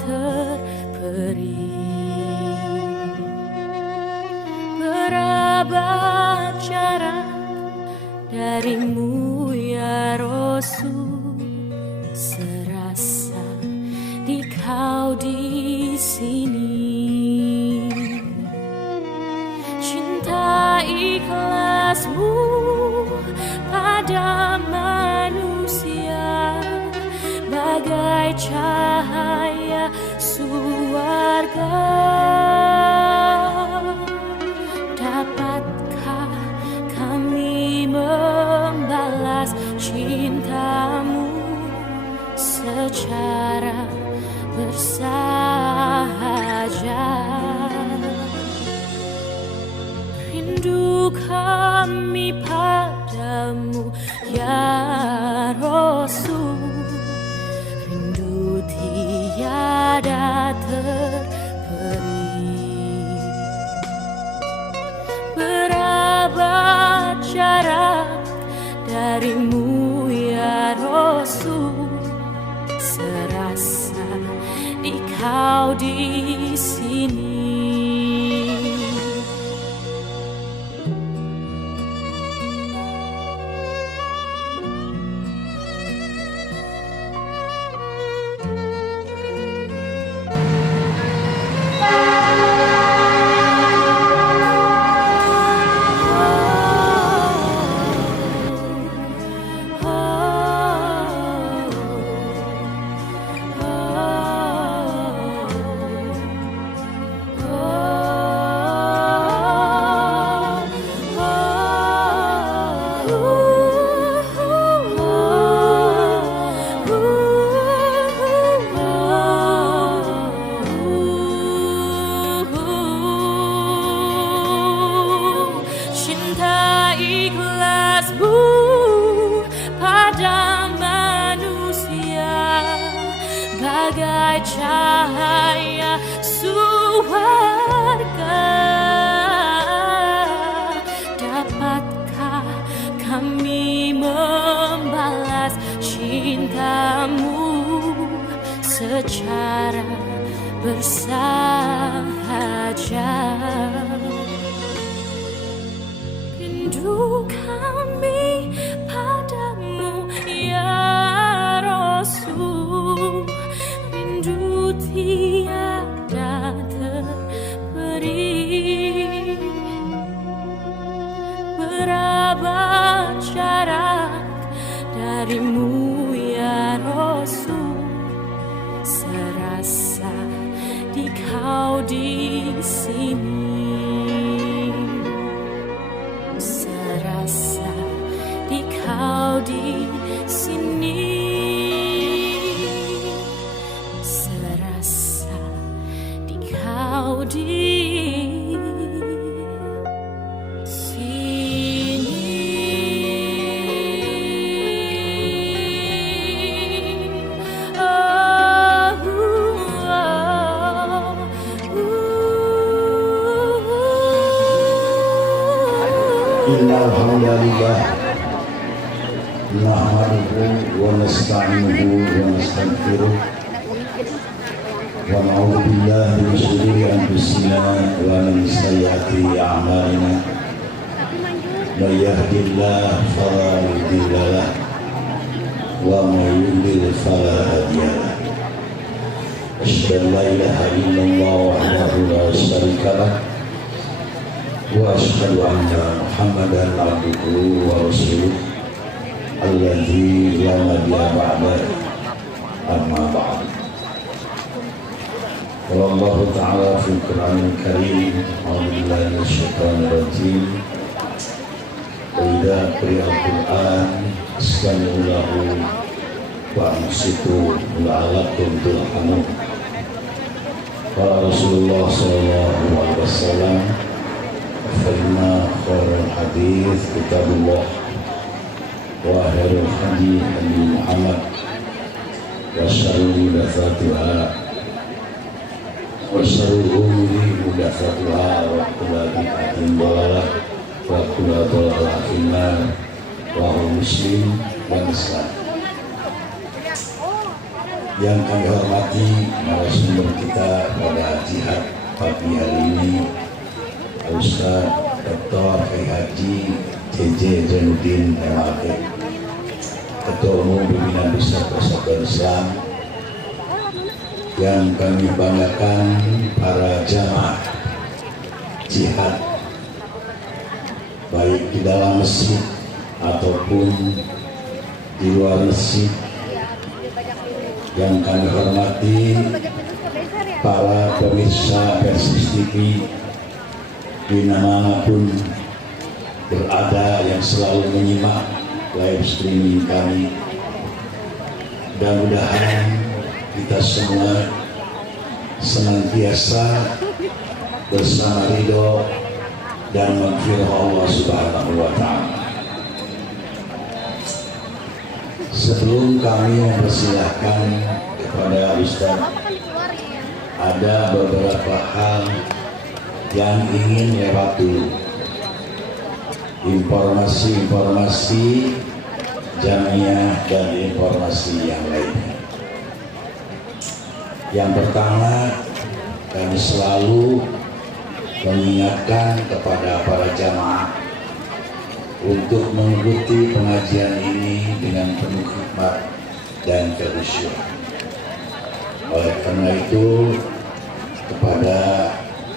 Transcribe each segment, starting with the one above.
terperi. Berapa jarak darimu ya Rasul, serasa di kau di sini. Cinta ikhlasmu pada manusia bagai cahaya surga. Dapatkah kami membalas cintamu secara bersahaja? Rindu kami padamu ya Rasul, rindu tiada terperi. Berapa jarak darimu ya Rasul, serasa di kau di sini. Bagai cahaya surga, dapatkah kami membalas cintamu secara bersahaja? Rindu kami padamu ya Rasul, rindu tiada terperi. Berapa jarak darimu ya Rasul, serasa di kau di sini, serasa di kau di sini. Kau di sini. Innal hamdalillah nahmaduhu wa nasta'inuhu wa nastaghfiruh wa na'udzu billahi min shururi anfusina wa min sayyiati a'malina. May yahdihillahu fala mudilla lahu wa may yudlil fala hadiya lahu. Asyhadu an la ilaha illallah wahdahu la syarika lahu wa asyhadu anna Muhammadan abduhu wa rasuluh alladzi la nabiyya ba'dahu, amma ba'd. Allah Ta'ala fil Qur'anil Karim, a'udzu billahi minasyaitonir rajim. Wa idza quri'al Qur'an fastami'u lahu wa ansitu la'allakum turhamun. Qala Rasulullah sallallahu alaihi wasallam, fa inna khairal hadits kitabullah wa khairul hadi hadi Muhammad wa syarrul muhdatsatuha wa syarrul umuri muhdatsatuha wa kullu bid'atin dhalalah wa kullu dhalalatin finnar. Wa Muslim dan Islam. Yang kami hormati narasumber kita pada jihad pagi hari ini, Ustaz Dr. Haji JJ Zainuddin MAT, Ketua Umum Pimpinan Besar Persatuan Islam. Yang kami banggakan para jamaah jihad, baik di dalam masjid ataupun di luar masjid. Yang kami hormati para pemirsa Persis TV di manapun berada yang selalu menyimak live streaming kami. Mudah-mudahan kita semua senantiasa bersama ridho dan maghfirah Allah Subhanahu wa Ta'ala. Sebelum kami mempersilahkan kepada Ustaz, ada beberapa hal yang ingin lewat dulu. Informasi-informasi jamiah dan informasi yang lainnya. Yang pertama, kami selalu mengingatkan kepada para jamaah untuk mengikuti pengajian ini dengan penuh hikmat dan kekhusyuan. Oleh karena itu, kepada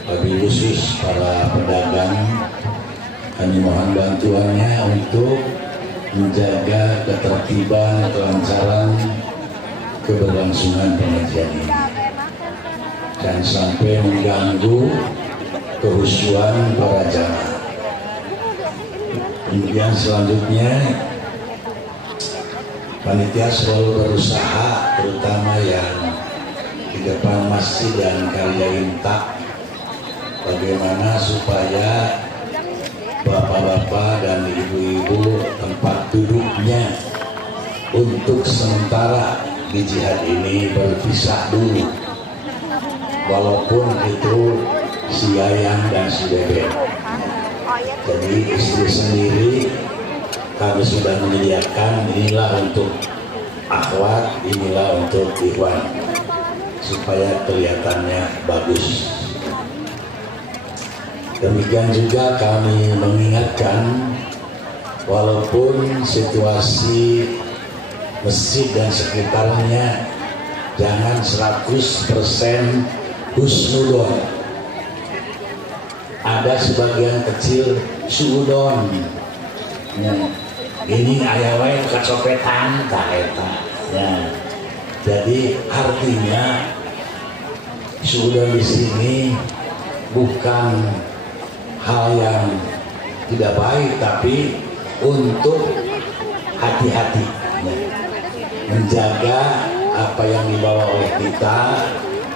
wabil khusus para pedagang, kami mohon bantuannya untuk menjaga ketertiban, kelancaran, keberlangsungan pengajian ini. Jangan sampai mengganggu kekhusyuan para jamaah. Kemudian selanjutnya, panitia selalu berusaha, terutama yang di depan masjid dan karya Intak, bagaimana supaya bapak-bapak dan ibu-ibu tempat duduknya untuk sementara di jihad ini berpisah dulu, walaupun itu si Yayang dan si Bebek. Jadi istri sendiri kami sudah menyediakan, inilah untuk akhwat, inilah untuk ikhwan, supaya kelihatannya bagus. Demikian juga kami mengingatkan, walaupun situasi masjid dan sekitarnya jangan 100% husnudon, ada sebagian kecil suudon. Ini aya wae kacopetan ta eta. Ya. Jadi artinya suudon di sini bukan hal yang tidak baik, tapi untuk hati-hati, ya. Menjaga apa yang dibawa oleh kita,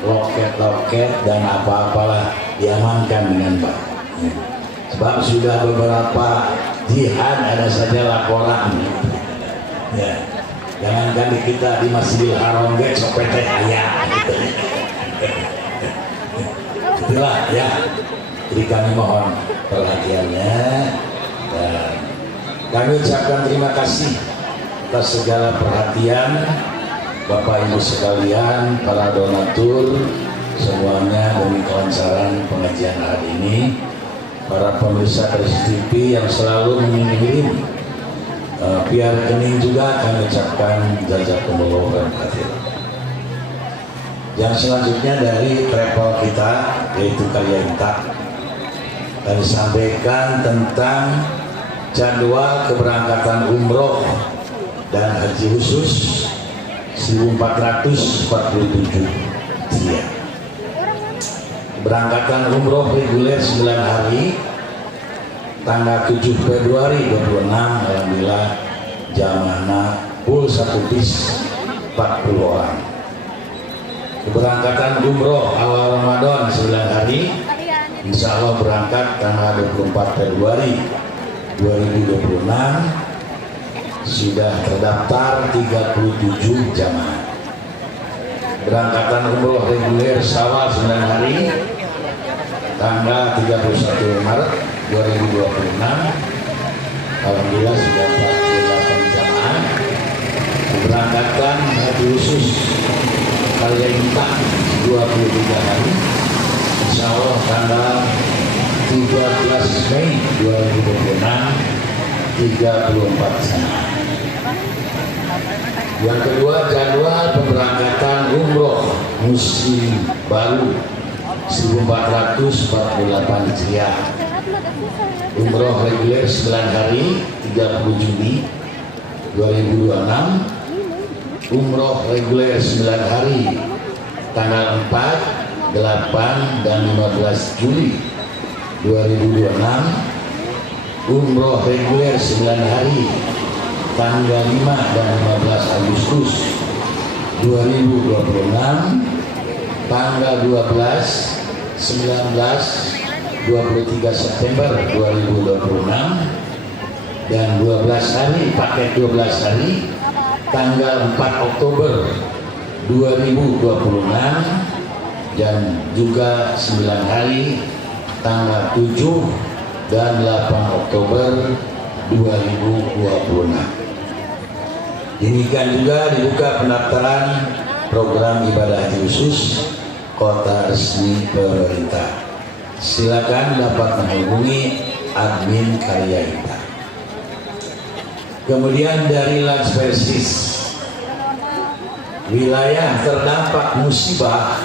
loket-loket dan apa-apalah diamankan dengan baik. Ya. Sebab sudah beberapa jihad ada saja laporan. Ya. Jangankan di kita di Masjidil Haram ge copet teh aya gitu. Itulah ya. Jadi kami mohon perhatiannya dan kami ucapkan terima kasih atas segala perhatian Bapak Ibu sekalian, para donatur semuanya demi kelancaran pengajian hari ini, para pemirsa Persis TV yang selalu mengirim biar kening juga kami ucapkan jazakumullah khairan. Yang selanjutnya dari travel kita yaitu Karya Intak, kami sampaikan tentang jadwal keberangkatan umroh dan haji khusus 1447 dia. Keberangkatan umroh reguler 9 hari tanggal 7 Februari 26, alhamdulillah jamaahna full 1 bis 40 orang. Keberangkatan umroh awal Ramadan 9 hari, insya Allah berangkat tanggal 24 Februari 2026, sudah terdaftar 37 jamaah. Berangkatan umroh reguler Syawal 9 hari tanggal 31 Maret 2026, alhamdulillah sudah 48 jamaah. Keberangkatan haji khusus Karya Inta 23 hari. Insya Allah tanggal 13 Mei 2026 34 sana. Yang kedua, jadwal pemberangkatan umroh musim baru 1448 Hijriah. Umroh reguler 9 hari 30 Juni 2026. Umroh reguler 9 hari tanggal 4, 8, dan 15 Juli 2026. Umroh reguler 9 hari tanggal 5 dan 15 Agustus 2026, tanggal 12, 19, 23 September 2026, dan 12 hari, paket 12 hari, tanggal 4 Oktober 2026, dan juga 9 hari, tanggal 7 dan 8 Oktober 2026. Demikian juga dibuka pendaftaran program ibadah haji khusus kota resmi pemerintah. Silakan dapat menghubungi admin Karya Inta. Kemudian dari Las Persis, wilayah terdampak musibah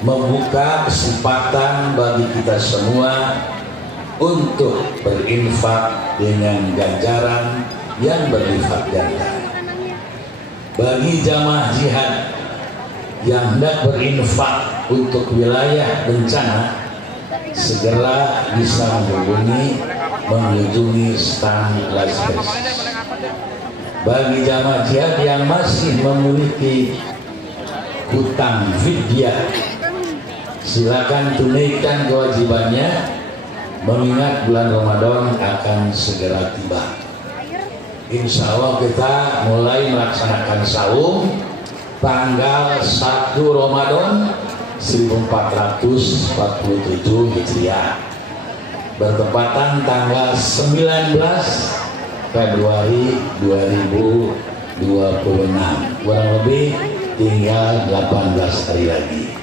membuka kesempatan bagi kita semua untuk berinfak dengan ganjaran yang berlipat ganda. Bagi jamaah jihad yang hendak berinfak untuk wilayah bencana, segera bisa mengunjungi stand Las Persis. Bagi jamaah jihad yang masih memiliki hutang fidyah, silakan tunaikan kewajibannya, mengingat bulan Ramadan akan segera tiba. Insya Allah kita mulai melaksanakan saum tanggal 1 Ramadan 1447 Hijriah, bertepatan tanggal 19 Februari 2026. Kurang lebih tinggal 18 hari lagi.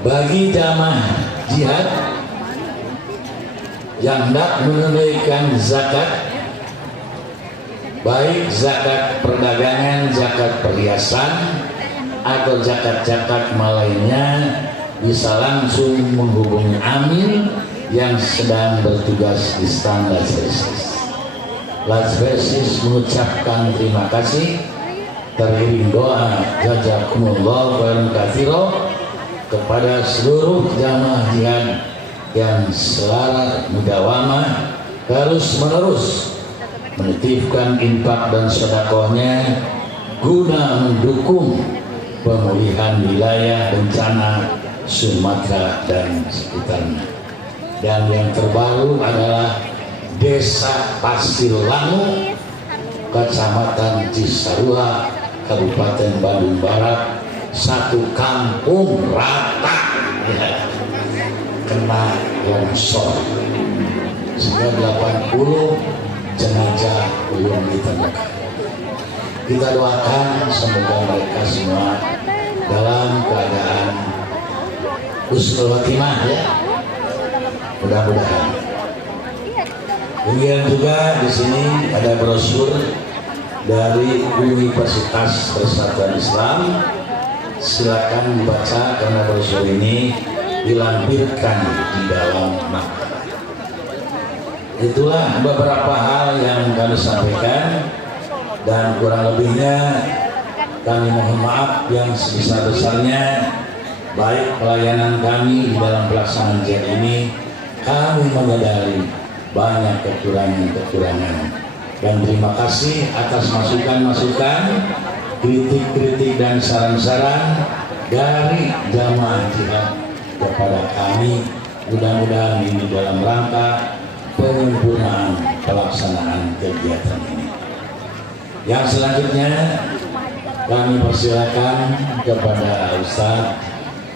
Bagi jamaah jihad yang hendak menunaikan zakat, baik zakat perdagangan, zakat perhiasan, atau zakat-zakat lainnya, bisa langsung menghubungi amil yang sedang bertugas di stand Las Persis. Las Persis mengucapkan terima kasih, teriring doa jazakumullah khairan katsira kepada seluruh jamaah jihad yang secara mudawamah terus menerus menitipkan infak dan sedekahnya guna mendukung pemulihan wilayah bencana Sumatera dan sekitarnya. Dan yang terbaru adalah Desa Pasir Langu, Kecamatan Cisarua, Kabupaten Bandung Barat, satu kampung rata ya, kena longsor, sehingga 80 jenazah belum ditemukan. Kita doakan semoga mereka semua dalam keadaan husnul khotimah ya, mudah-mudahan. Kemudian juga di sini ada brosur dari Universitas Persatuan Islam. Silakan dibaca karena brosur ini dilampirkan di dalam maktabah. Itulah beberapa hal yang kami sampaikan, dan kurang lebihnya kami mohon maaf yang sebesar-besarnya. Baik pelayanan kami di dalam pelaksanaan jihad ini, kami menyadari banyak kekurangan-kekurangan, dan terima kasih atas masukan-masukan, kritik-kritik dan saran-saran dari jamaah jihad kepada kami. Mudah-mudahan ini dalam rangka penyempurnaan pelaksanaan kegiatan ini. Yang selanjutnya kami persilakan kepada Ustaz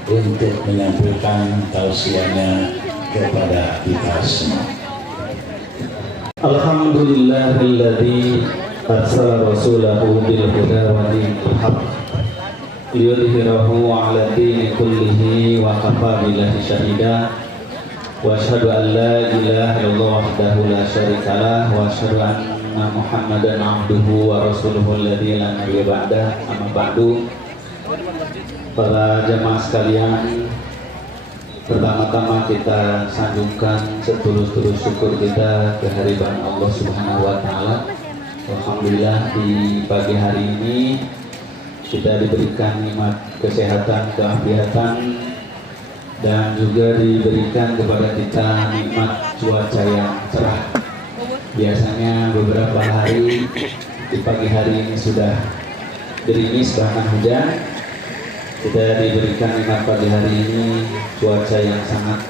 untuk menyampaikan tausiahnya kepada kita semua. Alhamdulillahilladzi arsala rasulahu bil huda wa dinil haqq liyudhhirahu 'ala dini kullihi wa kafa billahi syahida wa asyhadu an la ilaha illallah wahdahu la syarikalah wa asyhadu anna Muhammadan 'abduhu wa rasuluhu alladzi la nabiyya ba'da. Amma ba'du. Para jamaah sekalian, pertama-tama kita sanjungkan setulus-tulus syukur kita kehadiran Allah Subhanahu wa taala. Alhamdulillah di pagi hari ini kita diberikan nikmat kesehatan, keafiatan, dan juga diberikan kepada kita nikmat cuaca yang cerah. Biasanya beberapa hari di pagi hari ini sudah gerimis bahkan hujan. Kita diberikan nikmat pagi hari ini cuaca yang sangat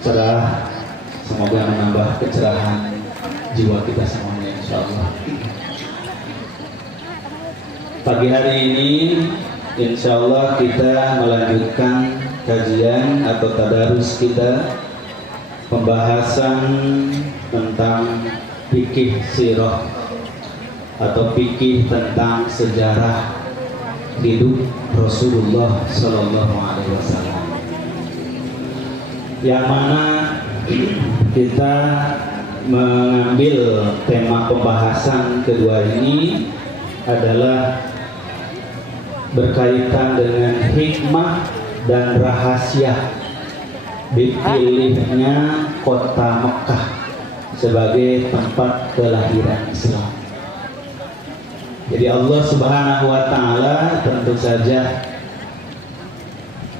cerah. Semoga menambah kecerahan jiwa kita semuanya, insyaallah. Pagi hari ini insyaallah kita melanjutkan kajian atau tadarus kita, pembahasan tentang fikih sirah atau fikih tentang sejarah hidup Rasulullah Sallallahu Alaihi Wasallam, yang mana kita mengambil tema pembahasan kedua ini adalah berkaitan dengan hikmah dan rahasia dipilihnya kota Mekah sebagai tempat kelahiran Islam. Jadi Allah Subhanahu wa taala tentu saja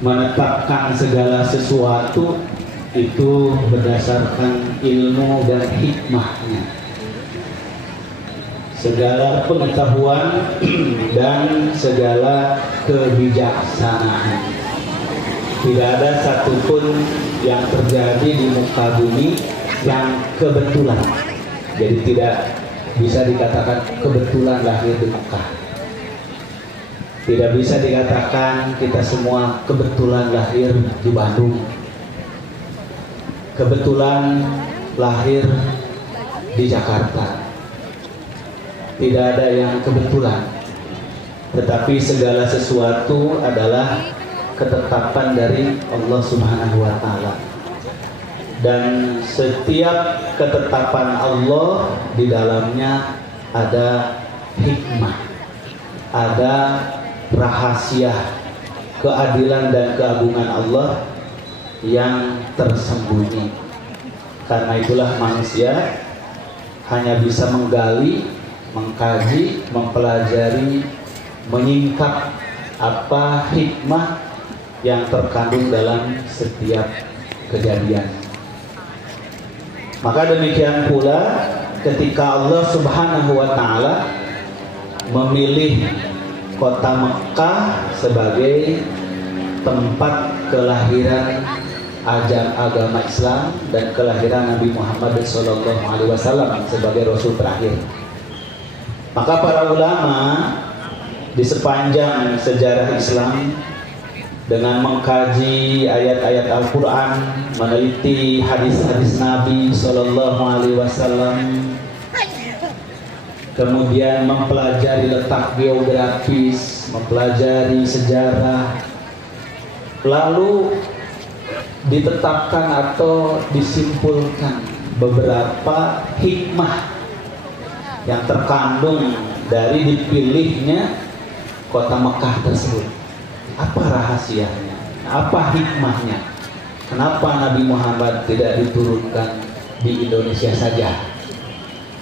menetapkan segala sesuatu itu berdasarkan ilmu dan hikmahnya. Segala pengetahuan dan segala kebijaksanaan. Tidak ada satupun yang terjadi di muka bumi yang kebetulan. Jadi tidak bisa dikatakan kebetulan lahir di Mekah. Tidak bisa dikatakan kita semua kebetulan lahir di Bandung, kebetulan lahir di Jakarta. Tidak ada yang kebetulan, tetapi segala sesuatu adalah ketetapan dari Allah Subhanahu wa taala. Dan setiap ketetapan Allah di dalamnya ada hikmah, ada rahasia keadilan dan keagungan Allah yang tersembunyi. Karena itulah manusia hanya bisa menggali, mengkaji, mempelajari, menyingkap apa hikmah yang terkandung dalam setiap kejadian. Maka demikian pula ketika Allah Subhanahu wa taala memilih kota Mekah sebagai tempat kelahiran agama Islam dan kelahiran Nabi Muhammad SAW sebagai Rasul terakhir. Maka para ulama di sepanjang sejarah Islam dengan mengkaji ayat-ayat Al-Quran, meneliti hadis-hadis Nabi SAW, kemudian mempelajari letak geografis, mempelajari sejarah, lalu ditetapkan atau disimpulkan beberapa hikmah yang terkandung dari dipilihnya kota Mekah tersebut. Apa rahasianya? Apa hikmahnya? Kenapa Nabi Muhammad tidak diturunkan di Indonesia saja?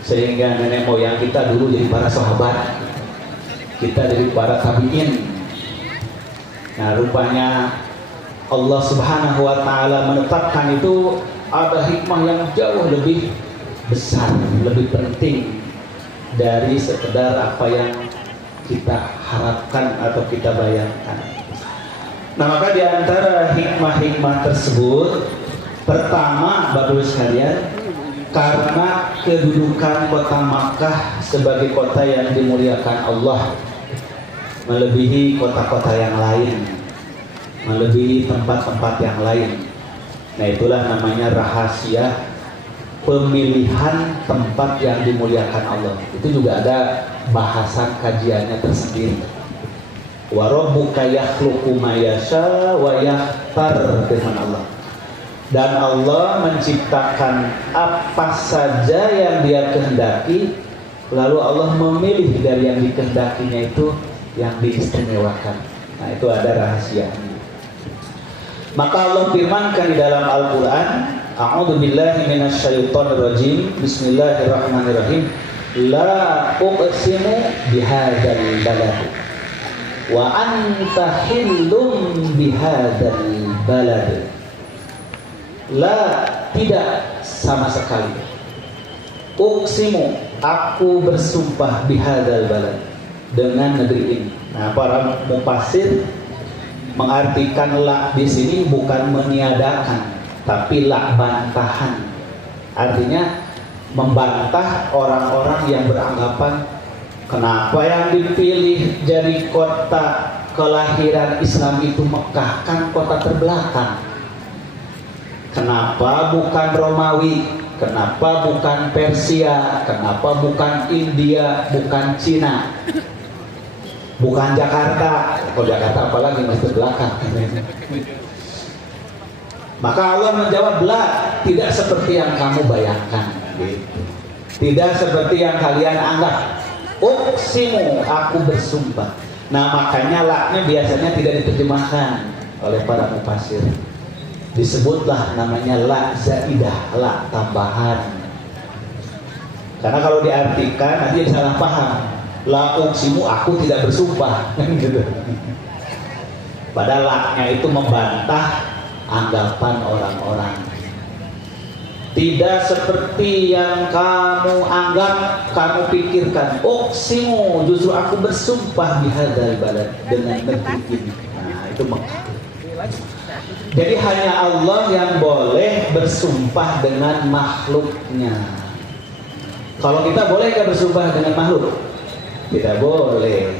Sehingga nenek moyang kita dulu jadi para sahabat, kita jadi para tabi'in. Nah, rupanya Allah Subhanahu wa taala menetapkan itu ada hikmah yang jauh lebih besar, lebih penting dari sekedar apa yang kita harapkan atau kita bayangkan. Nah, maka di antara hikmah-hikmah tersebut, pertama, Bapak Ibu sekalian, karena kedudukan kota Makkah sebagai kota yang dimuliakan Allah, melebihi kota-kota yang lain, melebihi tempat-tempat yang lain. Nah, itulah namanya rahasia pemilihan tempat yang dimuliakan Allah. Itu juga ada bahasan kajiannya tersendiri. Wa rabbuka yakhluqu ma yasha wa yakhtar, firman Allah. Dan Allah menciptakan apa saja yang Dia kehendaki, lalu Allah memilih dari yang dikehendakinya itu yang diistimewakan. Nah, itu ada rahasianya. Maka Allah firmankan di dalam Al-Qur'an, A'udzu billahi minasyaitonir rajim. Bismillahirrahmanirrahim. La uqsimu bihadzal balad wa anta hillum bihadzal balad. La, tidak sama sekali. Uqsimu, aku bersumpah bihadzal balad, dengan negeri ini. Nah, para mufassir mengartikan la di sini bukan meniadakan, tapi la bantahan. Artinya membantah orang-orang yang beranggapan kenapa yang dipilih jadi kota kelahiran Islam itu Mekah, kan kota terbelakang. Kenapa bukan Romawi? Kenapa bukan Persia? Kenapa bukan India? Bukan Cina? Bukan Jakarta? Kalau Jakarta apalagi masih terbelakang. Maka Allah menjawab, la, tidak seperti yang kamu bayangkan. Tidak seperti yang kalian anggap. Uqsimu, aku bersumpah. Nah, makanya la-nya biasanya tidak diterjemahkan oleh para mufassir. Disebutlah namanya la zaidah, la tambahan. Karena kalau diartikan nanti salah paham. La uqsimu, aku tidak bersumpah. Gitu. Padahal la-nya itu membantah anggapan orang-orang. Tidak seperti yang kamu anggap, kamu pikirkan. Uqsimu, justru aku bersumpah bihadzal balad, dengan negeri ini. Nah, itu Mekah. Jadi hanya Allah yang boleh bersumpah dengan makhluknya. Kalau kita boleh nggak bersumpah dengan makhluk? Tidak boleh.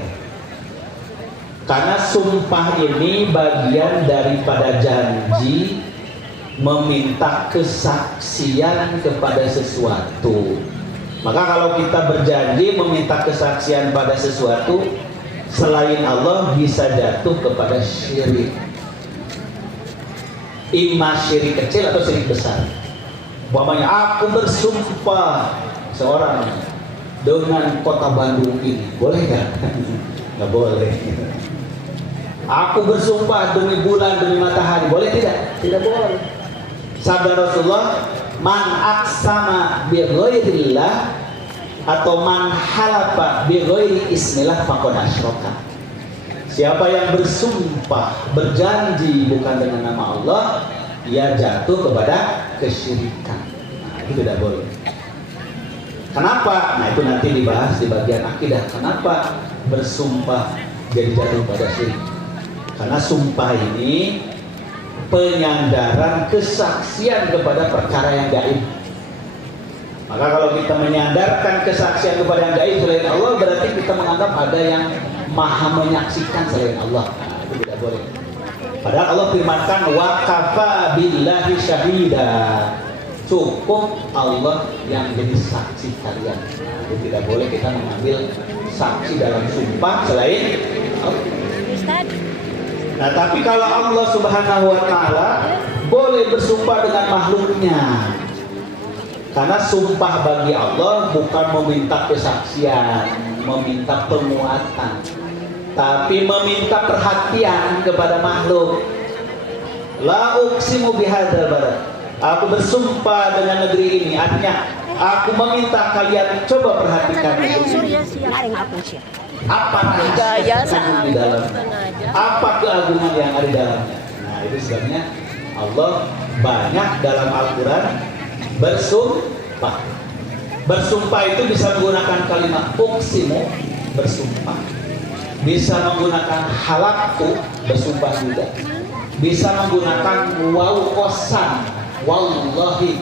Karena sumpah ini bagian daripada janji meminta kesaksian kepada sesuatu. Maka kalau kita berjanji meminta kesaksian pada sesuatu selain Allah, bisa jatuh kepada syirik. Imma syirik kecil atau syirik besar. Umpamanya aku bersumpah seorang dengan kota Bandung ini, boleh nggak? Nggak boleh. Aku bersumpah demi bulan, demi matahari, boleh tidak? Tidak boleh. Sabda Rasulullah, man aqsama bi ghairillah atau man halafa bi ghairi ismillah faqad asyraka. Siapa yang bersumpah, berjanji bukan dengan nama Allah, ia jatuh kepada kesyirikan. Nah, itu tidak boleh. Kenapa? Nah, itu nanti dibahas di bagian akidah. Kenapa bersumpah jadi jatuh pada syirik? Karena sumpah ini penyandaran kesaksian kepada perkara yang gaib. Maka kalau kita menyandarkan kesaksian kepada yang gaib selain Allah, berarti kita menganggap ada yang maha menyaksikan selain Allah. Nah, itu tidak boleh. Padahal Allah firmankan wa kafa billahi syahida. Cukup Allah yang jadi saksi kalian. Nah, itu tidak boleh kita mengambil saksi dalam sumpah selain Allah. Nah, tapi kalau Allah Subhanahu wa taala boleh bersumpah dengan makhluknya. Karena sumpah bagi Allah bukan meminta kesaksian, meminta penguatan, tapi meminta perhatian kepada makhluk. La uqsimu bihadzal balad. Aku bersumpah dengan negeri ini. Artinya aku meminta kalian coba perhatikan apa keagungan di dalamnya, apa keagungan yang ada di dalamnya. Nah, itu sebabnya Allah banyak dalam Al-Quran bersumpah. Bersumpah itu bisa menggunakan kalimat uqsimu, bersumpah. Bisa menggunakan halaktu, bersumpah juga. Bisa menggunakan waw qasam, wallahi.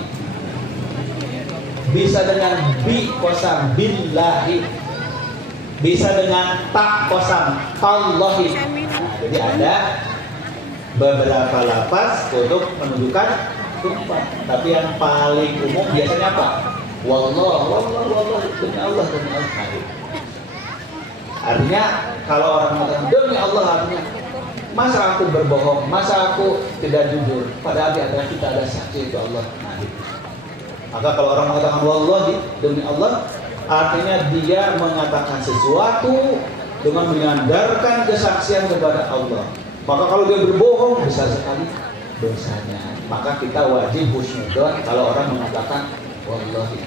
Bisa dengan bi qasam, billahi. Bisa dengan tak qasam, tallahi. Jadi ada beberapa lafaz untuk menunjukkan sumpah. Tapi yang paling umum biasanya apa? Wallah, demi Allah, demi Allah. Artinya kalau orang mengatakan demi Allah, artinya masa aku berbohong, masa aku tidak jujur, padahal di antara kita ada saksi itu Allah. Maka kalau orang mengatakan wallahi, demi Allah, artinya dia mengatakan sesuatu dengan menyandarkan kesaksian kepada Allah. Maka kalau dia berbohong, besar sekali dosanya. Maka kita wajib husnudzon kalau orang mengatakan wallahi.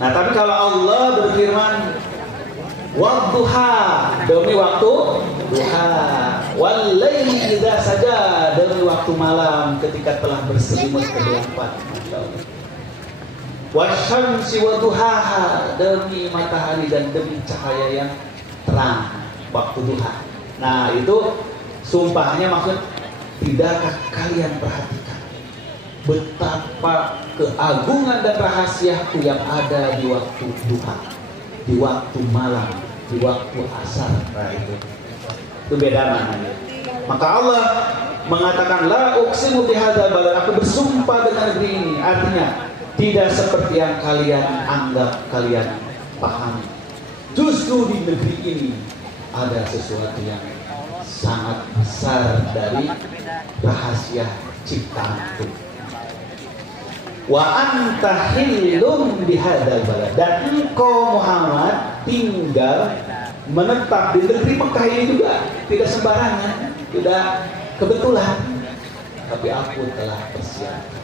Nah, tapi kalau Allah berfirman wadduha, demi waktu duha, wal laili idza saja, demi waktu malam ketika telah berselimut kegelapan. Wasyamsi wadduhaha, demi matahari dan demi cahaya yang terang waktu duha. Nah, itu sumpahnya maksud, tidakkah kalian perhatikan betapa keagungan dan rahasiaku yang ada di waktu duha, di waktu malam, di waktu asar. Nah, itu beda maknanya. Maka Allah mengatakan la uqsimu bihadzal balad, aku bersumpah dengan negeri ini. Artinya tidak seperti yang kalian anggap, kalian pahami. Justru di negeri ini ada sesuatu yang sangat besar dari rahasia ciptaanku. Wa anta hillum bihadzal balad, dan engkau Muhammad tinggal menetap di negeri Mekah ini juga tidak sembarangan, tidak kebetulan, tapi aku telah persiapkan.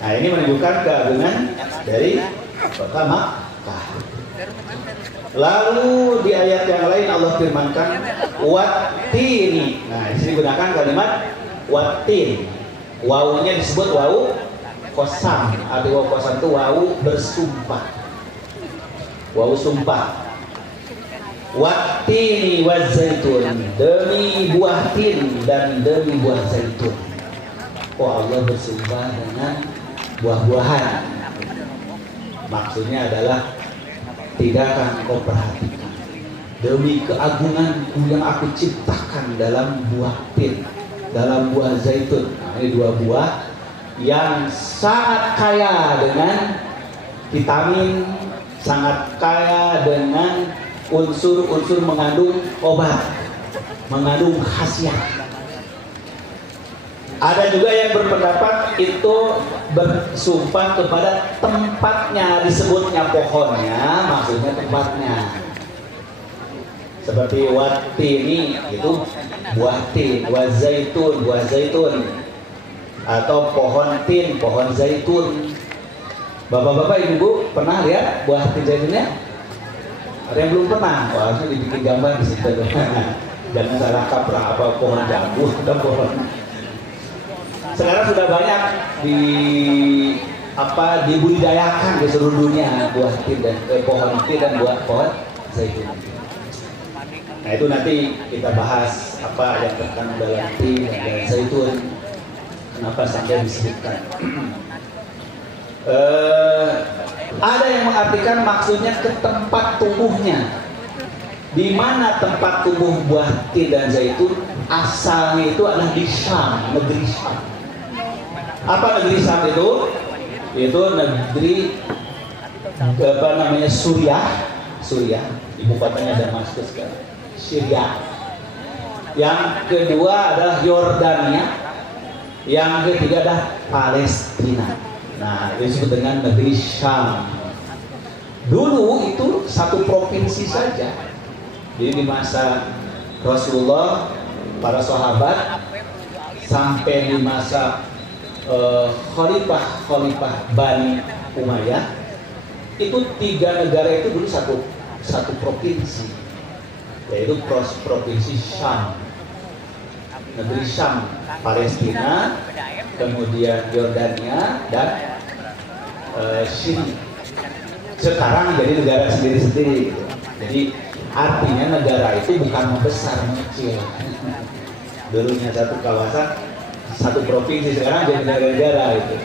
Nah, ini menunjukkan keagungan dari kota Makkah. Lalu di ayat yang lain Allah firmankan wattini. Nah, di sini gunakan kalimat wattin. Wawunya disebut wawu qasam. Arti wawu qasam itu wawu bersumpah. Wawu sumpah. Wattini wazaitun, demi buah tin dan demi buah zaitun. Oh, Allah bersumpah dengan buah-buahan. Maksudnya adalah tidakkah engkau perhatikan demi keagunganku yang aku ciptakan dalam buah tin, dalam buah zaitun. Nah, ini dua buah yang sangat kaya dengan vitamin, sangat kaya dengan unsur-unsur mengandung obat, mengandung khasiat. Ada juga yang berpendapat itu bersumpah kepada tempatnya, disebutnya pohonnya, maksudnya tempatnya. Seperti wattini itu buah tin, wazaitun buah zaitun, atau pohon tin, pohon zaitun. Bapak-bapak, ibu-ibu pernah lihat buah tin zaitunnya? Ada yang belum pernah? Oh, harusnya dibikin gambar di situ. Jangan salah kaprah apa pohon jambu atau pohon. Sekarang sudah banyak dibudidayakan di seluruh dunia buah tin dan pohon tin dan pohon zaitun. Nah, itu nanti kita bahas apa yang terkandung dalam tin dan zaitun, kenapa sampai disebutkan. Ada yang mengartikan maksudnya ke tempat tumbuhnya. Di mana tempat tumbuh buah tin dan zaitun? Asalnya itu adalah di Syam, negeri Syam. Apa negeri Syam itu? Itu negeri Suriah, ibu kotanya Damaskus kan, Syria. Yang kedua adalah Yordania, yang ketiga adalah Palestina. Nah, itu disebut dengan negeri Syam. Dulu itu satu provinsi saja. Jadi di masa Rasulullah, para sahabat, sampai di masa Khalifah Bani Umayyah, itu 3 negara itu dulu satu provinsi, yaitu provinsi Syam, negeri Syam, Palestina, kemudian Yordania dan Syria. Sekarang jadi negara sendiri-sendiri. Jadi artinya negara itu bukan membesar, mengecil. Dulunya satu kawasan, satu provinsi, sekarang jadi negara-negara itu.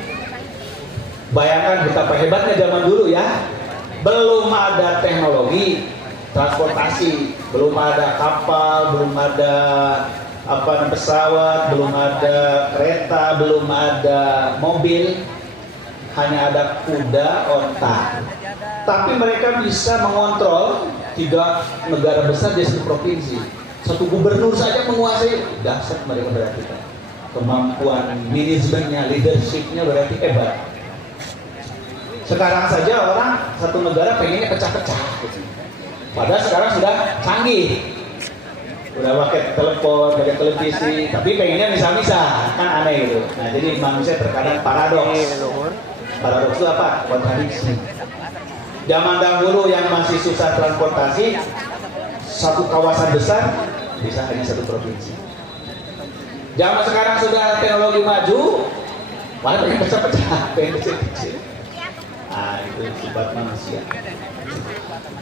Bayangkan betapa hebatnya zaman dulu ya. Belum ada teknologi transportasi, belum ada kapal, belum ada pesawat, belum ada kereta, belum ada mobil, hanya ada kuda, onta. Tapi mereka bisa mengontrol 3 negara besar di satu provinsi. Satu gubernur saja menguasai, dahsyat mereka berarti. Kemampuan manajemennya, leadershipnya berarti hebat. Sekarang saja orang satu negara pengennya pecah-pecah. Padahal sekarang sudah canggih. Udah pakai telepon, pakai televisi, tapi pengennya misah-misah, kan aneh gitu. Nah, jadi manusia terkadang paradoks. Paradoks itu apa? Kontradiksi. Zaman dahulu yang masih susah transportasi, satu kawasan besar bisa hanya satu provinsi. Zaman sekarang sudah teknologi maju, malah pengen pecah-pecah, pengen kecil-kecil. Nah, itu sifat manusia.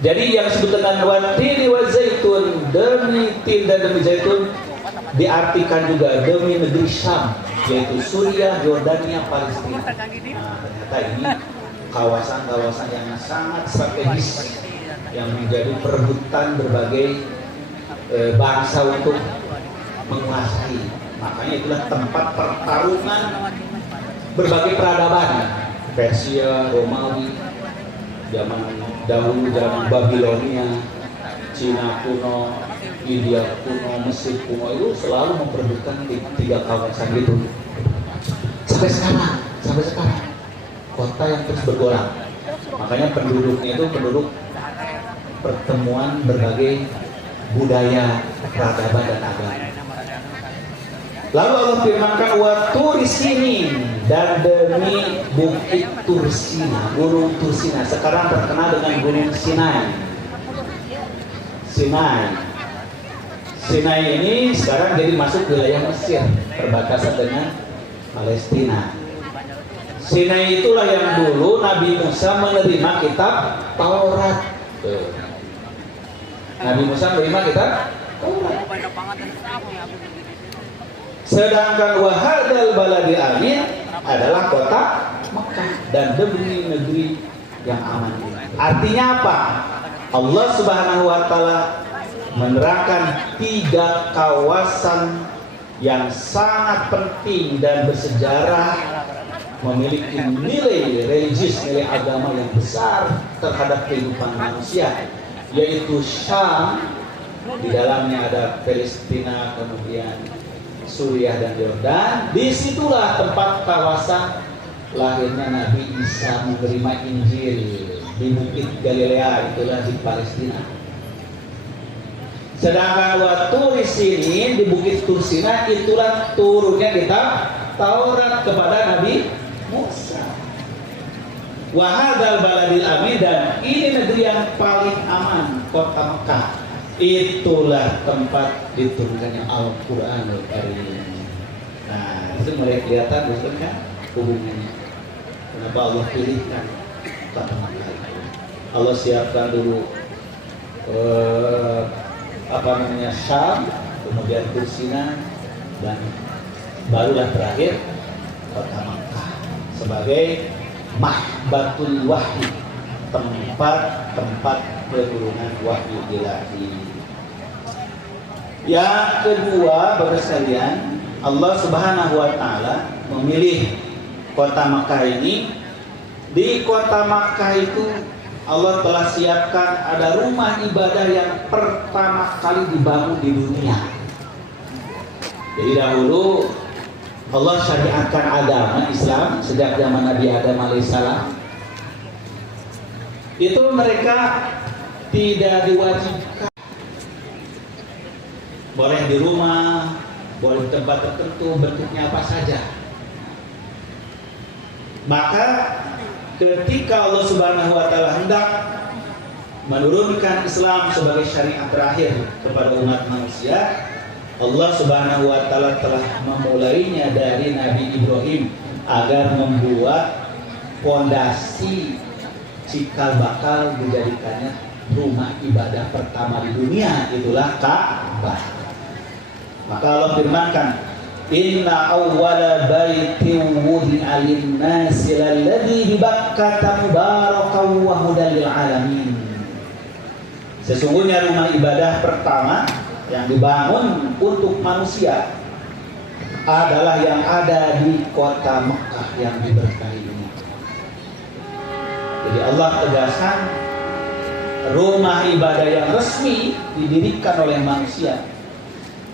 Jadi yang disebut dengan watini wa zaitun, demi tin dan demi zaitun, diartikan juga demi negeri Syam, yaitu Suriah, Yordania, Palestina. Nah, ternyata ini kawasan-kawasan yang sangat strategis yang menjadi perebutan berbagai bangsa untuk menguasai. Makanya itulah tempat pertarungan berbagai peradaban, Persia, Romawi, zaman dahulu, zaman Babilonia, Cina kuno, India kuno, Mesir kuno, itu selalu memperebutkan 3 kawasan itu. Sampai sekarang kota yang terus bergolak. Makanya penduduknya itu penduduk pertemuan berbagai budaya, peradaban dan agama. Lalu Allah firmankan wa turisinin, dan demi bukit Tursina, gunung Tursina, sekarang terkenal dengan gunung Sinai. Sinai ini sekarang jadi masuk wilayah Mesir, perbatasan dengan Palestina. Sinai itulah yang dulu Nabi Musa menerima kitab Taurat. Nabi Musa menerima kitab Taurat. Sedangkan wahadal baladil amin adalah kota Mekah dan demi negeri yang aman. Artinya apa? Allah Subhanahu wa taala menerangkan 3 kawasan yang sangat penting dan bersejarah, memiliki nilai religius, nilai agama yang besar terhadap kehidupan manusia, yaitu Syam, di dalamnya ada Palestina, kemudian Suriah dan Yordan. Disitulah tempat kawasan lahirnya Nabi Isa menerima Injil, di Bukit Galilea, itulah di Palestina. Sedangkan waktu di sini di Bukit Tursina, itulah turunnya kitab Taurat kepada Nabi Musa. Wahadal baladil amin, dan ini negeri yang paling aman, kota Mekah. Itulah tempat diturunkannya Al-Quranul Karim. Nah, itu mulai kelihatan bukan kan hubungannya. Kenapa Allah pilihkan kota Mekah itu? Allah siapkan dulu Syam, kemudian Tursina, dan barulah terakhir kota Mekah sebagai mahbatul wahyi, tempat penurunan wahyu ilahi. Yang kedua, Bapak sekalian, Allah Subhanahu wa taala memilih kota Makkah ini. Di kota Makkah itu Allah telah siapkan ada rumah ibadah yang pertama kali dibangun di dunia. Jadi dahulu Allah syariatkan agama Islam sejak zaman Nabi Adam alaihissalam. Itu mereka tidak diwajibkan, boleh di rumah, boleh di tempat tertentu, bentuknya apa saja. Maka ketika Allah Subhanahu wa taala hendak menurunkan Islam sebagai syariat terakhir kepada umat manusia, Allah Subhanahu wa taala telah memulainya dari Nabi Ibrahim agar membuat fondasi cikal bakal dijadikannya rumah ibadah pertama di dunia, itulah Ka'bah. Maka Allah firmankan, inna awwala baitin wudi'a lin-nasi lalladzi bi Bakkah mubarakan wa hudan lil alamin. Sesungguhnya rumah ibadah pertama yang dibangun untuk manusia adalah yang ada di kota Mekah yang diberkahi ini. Jadi Allah tegaskan rumah ibadah yang resmi didirikan oleh manusia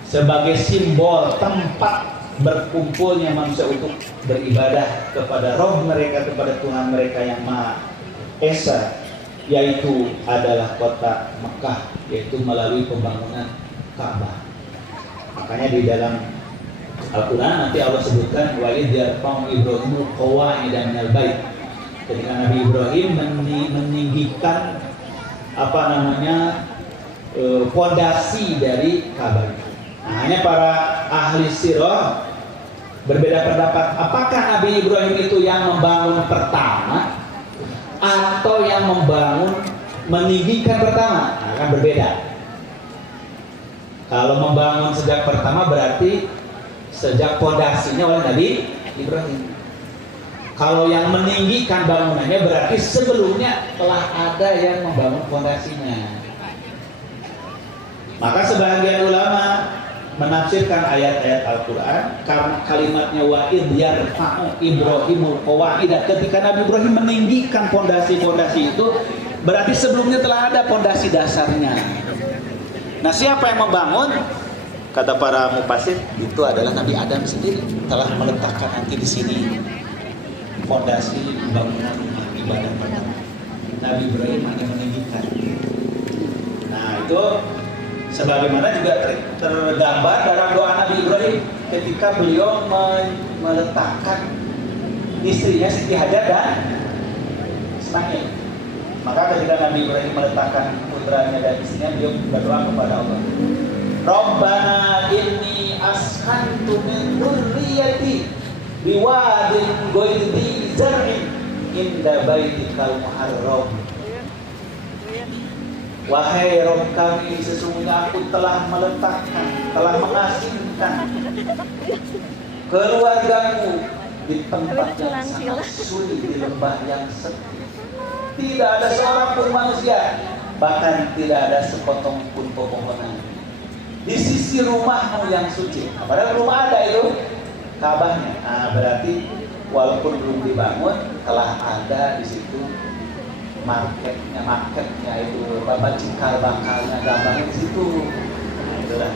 sebagai simbol tempat berkumpulnya manusia untuk beribadah kepada Roh mereka, kepada Tuhan mereka yang Maha Esa, yaitu adalah kota Mekah, yaitu melalui pembangunan Ka'bah. Makanya di dalam Al-Quran nanti Allah sebutkan wa idh yarfa'u Ibrahimu qawa'ida minal bait. Ketika Nabi Ibrahim meninggikan fondasi dari Ka'bah. Nah, hanya para ahli sirah berbeda pendapat apakah Nabi Ibrahim itu yang membangun pertama atau yang meninggikan pertama. Nah, kan berbeda. Kalau membangun sejak pertama berarti sejak fondasinya oleh Nabi Ibrahim. Kalau yang meninggikan bangunannya berarti sebelumnya telah ada yang membangun fondasinya. Maka sebagian ulama menafsirkan ayat-ayat Al-Quran karena kalimatnya wa idh yarfa'u Ibrahimul qawa'ida, ketika Nabi Ibrahim meninggikan fondasi-fondasi itu berarti sebelumnya telah ada fondasi dasarnya. Nah, siapa yang membangun? Kata para mufasir, itu adalah Nabi Adam sendiri telah meletakkan nanti di sini fondasi bangunan rumah ibadah pertama. Nabi Ibrahim hanya meninggikan. Nah, itu sebagaimana juga tergambar dalam doa Nabi Ibrahim ketika beliau meletakkan istrinya Siti Hajar dan Ismail. Maka ketika Nabi Ibrahim meletakkan putranya dan istrinya, beliau berdoa kepada Allah, Rabbana inni askantu min dzurriyyati biwadin ghairi dzi zar'in inda baitikal muharram. Wahai Rabb kami, sesungguhnya aku telah mengasingkan keluargamu di tempat yang sangat sulit, di lembah yang sepi. Tidak ada seorang pun manusia, bahkan tidak ada sepotong pun pepohonan di sisi rumahmu yang suci. Nah, padahal rumah ada itu Ka'bahnya. Nah, berarti walaupun belum dibangun, telah ada di situ marketnya itu bapak cikal bakalnya gambarnya di situ. Nah, itulah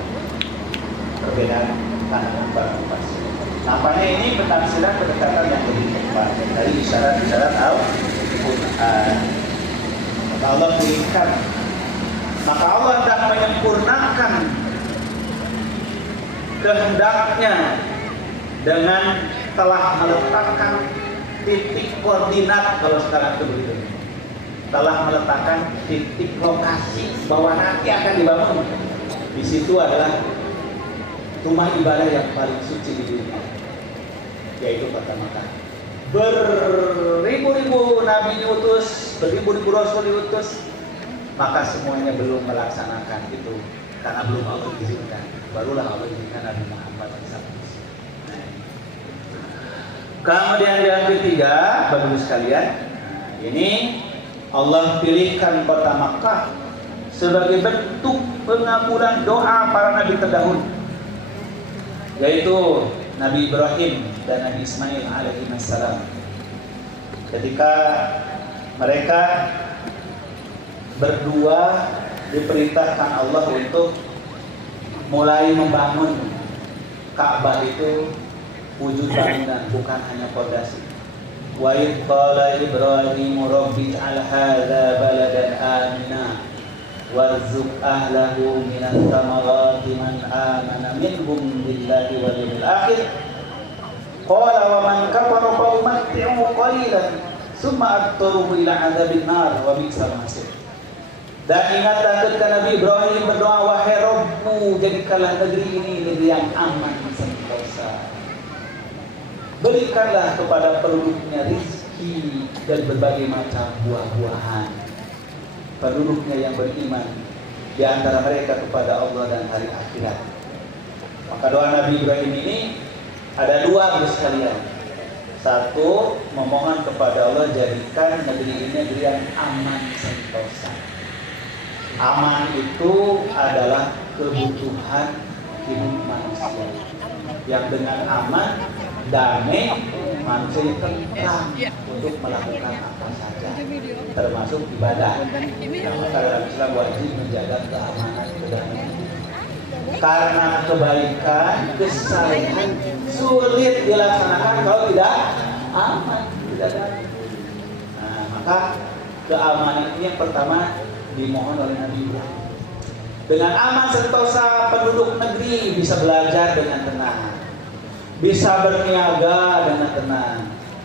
perbedaan pandangan para mufasir. Nampaknya ini penafsiran pendekatan yang lebih tepat dari isyarat-isyarat Al-Quran. Maka Allah berikan, maka Allah akan menyempurnakan kehendaknya dengan telah meletakkan titik koordinat, kalau sekarang itu begitu, telah meletakkan titik lokasi bahwa nanti akan dibangun di situ adalah rumah ibadah yang paling suci di dunia, yaitu kota Makkah. Beribu-ribu nabi diutus, beribu-ribu rasul diutus, maka semuanya belum melaksanakan itu karena belum Allah izinkan. Barulah Allah izinkan Nabi Muhammad SAW. Kemudian yang ketiga, Bapak-Ibu sekalian, ini Allah pilihkan kota Makkah sebagai bentuk pengabulan doa para nabi terdahulu, yaitu Nabi Ibrahim dan Nabi Ismail alaihissalam. Ketika mereka berdua diperintahkan Allah untuk mulai membangun Ka'bah, itu wujud bangunan, bukan hanya fondasi. Wa idh qala Ibrahim rabbi ij'al hadza baladan amina warzuq ahlahu minas thamarati man amana minhum billahi wal yawmil akhir qala wa man kafara fa umatti'uhu qalilan summa adtaruhu ila 'adzabin nar wa bi'sal masir. Dan ingatlah ketika Nabi Ibrahim berdoa, wahai Rabbmu, jadikanlah negeri ini negeri yang aman sentosa. Berikanlah kepada penduduknya rizki dan berbagai macam buah-buahan. Penduduknya yang beriman, di antara mereka kepada Allah dan hari akhirat. Maka doa Nabi Ibrahim ini ada dua, Bapak sekalian. Satu, memohon kepada Allah jadikan negeri ini negeri yang aman sentosa. Aman itu adalah kebutuhan hidup manusia. Yang dengan aman, damai, manusia tentram untuk melakukan apa saja, termasuk ibadah. Yang dalam Islam wajib menjaga keamanan kedamaian. Karena kebaikan, kesalehan sulit dilaksanakan kalau tidak aman, tidak damai. Nah, maka keamanan ini yang pertama dimohon oleh Nabi Ibrahim. Dengan aman sentosa penduduk negeri bisa belajar dengan tenang, bisa berniaga dengan tenang,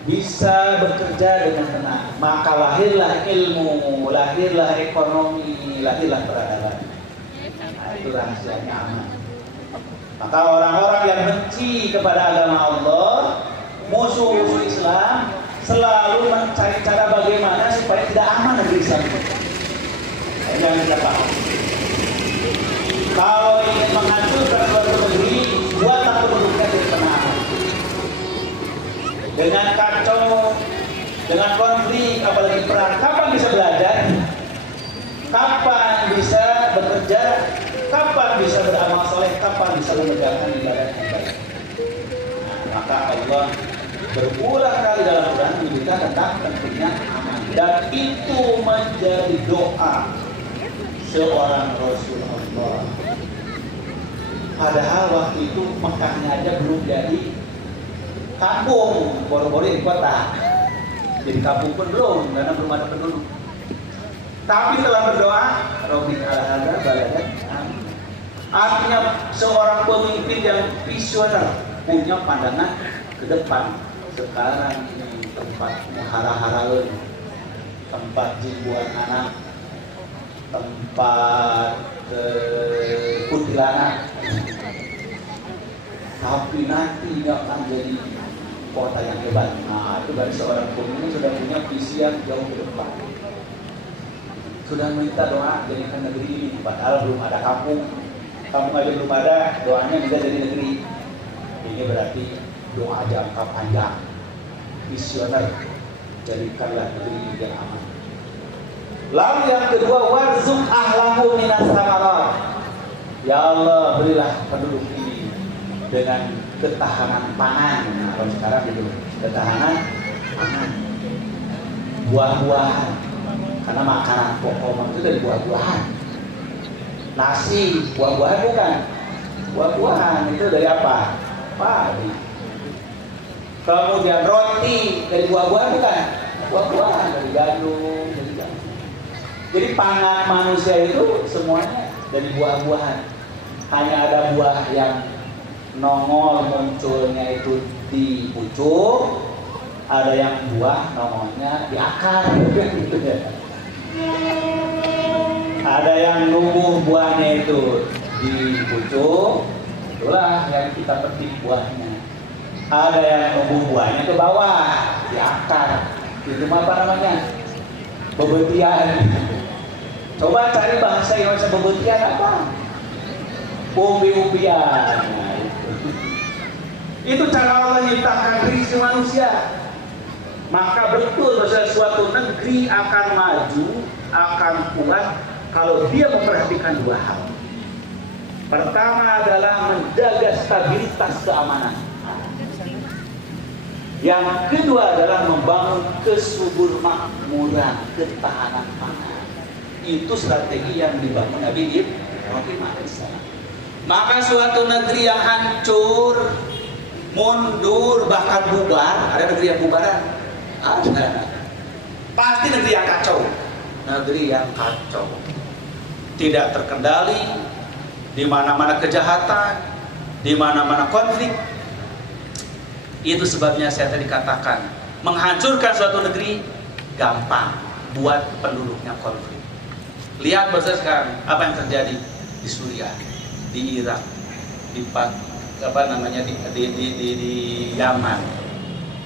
bisa bekerja dengan tenang. Maka lahirlah ilmu, lahirlah ekonomi, lahirlah peradaban. Nah, itu rahasianya aman. Maka orang-orang yang benci kepada agama Allah, musuh-musuh Islam, selalu mencari cara bagaimana supaya tidak aman negeri Islam. Ini yang kita paham. Kalau ingin menghancurkan suatu negeri, buatlah penduduknya jadi tenang. Dengan kacau, dengan konflik, apalagi perang, kapan bisa belajar? Kapan bisa bekerja? Kapan bisa beramal soleh? Kapan bisa menegakkan ibadah yang baik? Nah, maka Allah berulang kali dalam Quran menunjukkan tentang pentingnya aman, dan itu menjadi doa seorang Rasulullah. Padahal waktu itu Mekahnya aja belum jadi kampung, baru-baru di kota. Jadi kampung pun belum, karena belum ada penduduk. Tapi telah berdoa, Robin al-Hada baladan. Artinya seorang pemimpin yang visioner, punya pandangan ke depan. Sekarang ini tempat muhara-hara, tempat jibuan anak, tempat kuntilanak. Tapi nanti akan jadi kota yang hebat. Nah, itu dari seorang pemimpin sudah punya visi yang jauh ke depan. Sudah minta doa jadikan negeri ini, padahal belum ada kampung aja belum ada, doanya bisa jadi negeri. Ini berarti doa jangka panjang, visioner, jadikanlah negeri ini yang aman. Lalu yang kedua, warzuq ahlahu minas samarat. Ya Allah, berilah penduduk ini dengan ketahanan pangan. Nah, kalau sekarang itu ketahanan pangan, buah-buahan, karena makanan pokok itu dari buah-buahan. Nasi, buah-buahan bukan? Buah-buahan itu dari apa? Padi. Kemudian roti dari buah-buahan bukan? Buah-buahan dari gandum, dari gandum. Jadi pangan manusia itu semuanya dari buah-buahan. Hanya ada buah yang nongol munculnya itu di pucuk, ada yang buah nongolnya di akar, gitu ya. Ada yang numbuh buahnya itu di pucuk, itulah yang kita petik buahnya. Ada yang numbuh buahnya ke bawah, di akar. Itu apa namanya? Bebetian. Coba cari bahasa yang bisa bebetian apa? Umbi-umbian. Nah, itu cara Allah menciptakan rizki manusia. Maka betul bahwa suatu negeri akan maju, akan kuat kalau dia memperhatikan dua hal. Pertama adalah menjaga stabilitas keamanan. Yang kedua adalah membangun kesubur makmuran, ketahanan pangan. Itu strategi yang dibangun Nabi Ibrahim alaihissalam. Maka suatu negeri yang hancur, mundur, bahkan bubar, ada negeri yang bubaran? Ada. Pasti negeri yang kacau. Negeri yang kacau, tidak terkendali, di mana-mana kejahatan, di mana-mana konflik. Itu sebabnya saya tadi katakan, menghancurkan suatu negeri gampang, buat penduduknya konflik. Lihat bahasa sekarang apa yang terjadi di Suriah, di Irak, di Yaman,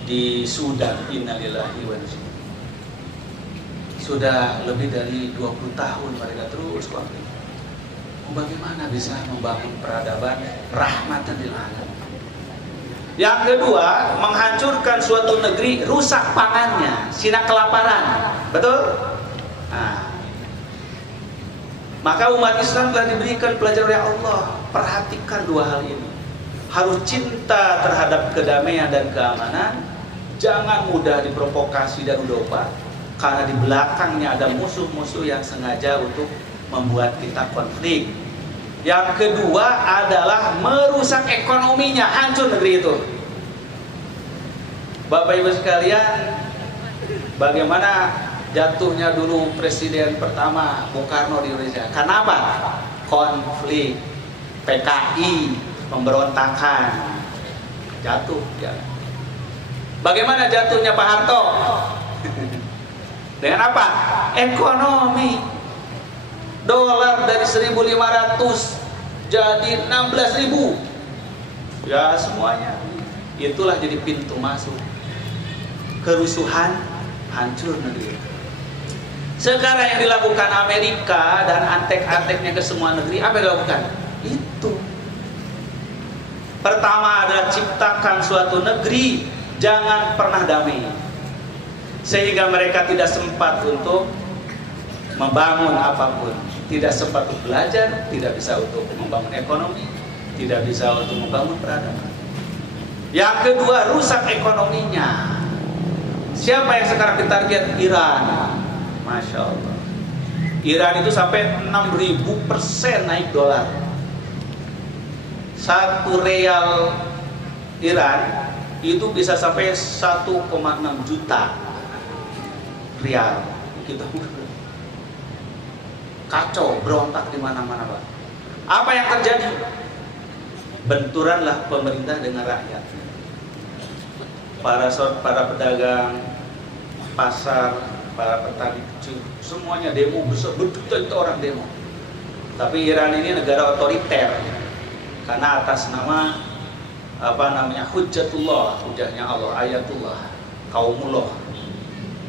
di Sudan. Innalillahi wa inna ilaihi. Sudah lebih dari 20 tahun mereka terus konflik. Bagaimana bisa membangun peradaban rahmatan lil alamin? Yang kedua, menghancurkan suatu negeri, rusak pangannya, sinak kelaparan. Betul? Nah, Maka umat Islam telah diberikan pelajaran oleh Allah. Perhatikan dua hal ini. Harus cinta terhadap kedamaian dan keamanan. Jangan mudah diprovokasi dan domba, karena di belakangnya ada musuh-musuh yang sengaja untuk membuat kita konflik. Yang kedua adalah merusak ekonominya, hancur negeri itu. Bapak Ibu sekalian, bagaimana jatuhnya dulu presiden pertama Bung Karno di Indonesia? Karena apa? Konflik, PKI, pemberontakan, jatuh ya. Bagaimana jatuhnya Pak Harto? Dengan apa? Ekonomi. Dolar dari 1.500 jadi 16.000. Ya semuanya. Itulah jadi pintu masuk. Kerusuhan, hancur negeri. Sekarang yang dilakukan Amerika dan antek-anteknya ke semua negeri, apa yang dilakukan? Itu. Pertama adalah ciptakan suatu negeri jangan pernah damai, sehingga mereka tidak sempat untuk membangun apapun, tidak sempat untuk belajar, tidak bisa untuk membangun ekonomi, tidak bisa untuk membangun peradaban. Yang kedua, rusak ekonominya. Siapa yang sekarang kita lihat? Iran. Masya Allah, Iran itu sampai 6.000% naik dolar. 1 real Iran itu bisa sampai 1,6 juta rial. Kita kacau, berontak di mana-mana, Pak. Apa yang terjadi? Benturanlah pemerintah dengan rakyat. Para pedagang pasar, para petani kecil, semuanya demo besar, berjuta-juta orang demo. Tapi Iran ini negara otoriter karena atas nama hujjatullah, hujahnya Allah, ayatullah, kaumullah,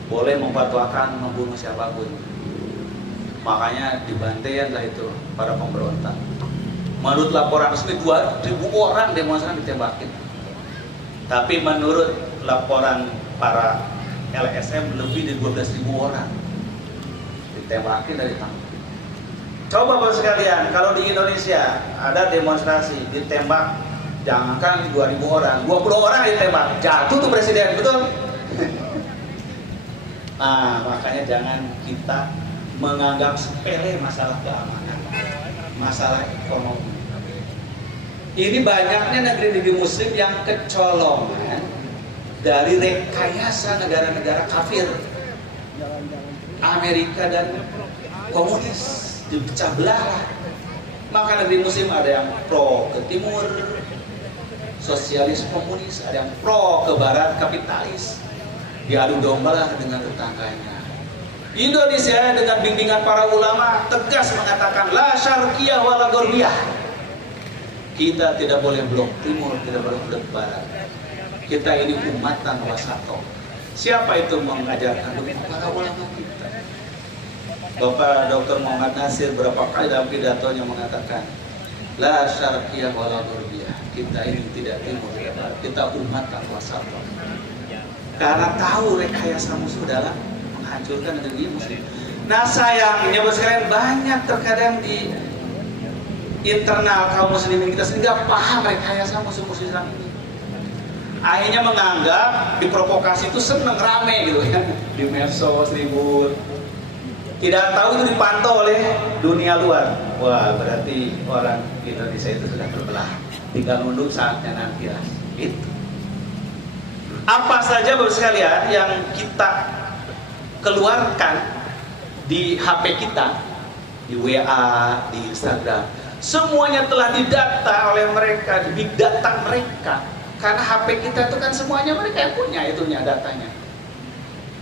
boleh memfatwakan membunuh siapapun. Makanya dibantailah itu para pemberontak. Menurut laporan resmi 2.000 orang demonstran ditembakin. Tapi menurut laporan para LSM lebih dari 12.000 orang ditembakin dari tangan. Coba Bapak sekalian, kalau di Indonesia ada demonstrasi ditembak, jangankan 2.000 orang, 20 orang ditembak, jatuh tuh presiden, betul? Nah, makanya jangan kita menganggap sepele masalah keamanan, masalah ekonomi. Ini banyaknya negeri-negeri muslim yang kecolongan dari rekayasa negara-negara kafir, Amerika dan komunis, dipecah belah. Maka negeri muslim ada yang pro ke timur, sosialis komunis, ada yang pro ke barat, kapitalis. Diadu domba lah dengan tetangganya. Indonesia dengan bimbingan para ulama tegas mengatakan la syarqiyah wala gharbiyah. Kita tidak boleh blok timur, tidak boleh blok barat. Kita ini umatan wasato. Siapa itu mengajarkan? Para ulama kita. Bapak Dr. Muhammad Nasir berapa kali dalam pidatonya mengatakan la syarqiyah wala gharbiyah. Kita ini tidak timur, tidak barat. Kita umatan wasato. Karena tahu rekayasa musuh dalam menghancurkan negeri muslim. Nah sayangnya Bapak sekalian, banyak terkadang di internal kaum muslimin kita sendiri nggak paham rekayasa musuh-musuh Islam ini. Akhirnya menganggap diprovokasi itu seneng, rame gitu ya, di medsos ribut. Tidak tahu itu dipantau oleh dunia luar. Wah, berarti orang Indonesia itu sudah terbelah. Tinggal nunduk saatnya nanti lah. Itu. Apa saja Bapak sekalian yang kita keluarkan di HP kita, di WA, di Instagram, semuanya telah didata oleh mereka, di big data mereka. Karena HP kita itu kan semuanya mereka yang punya itunya, datanya.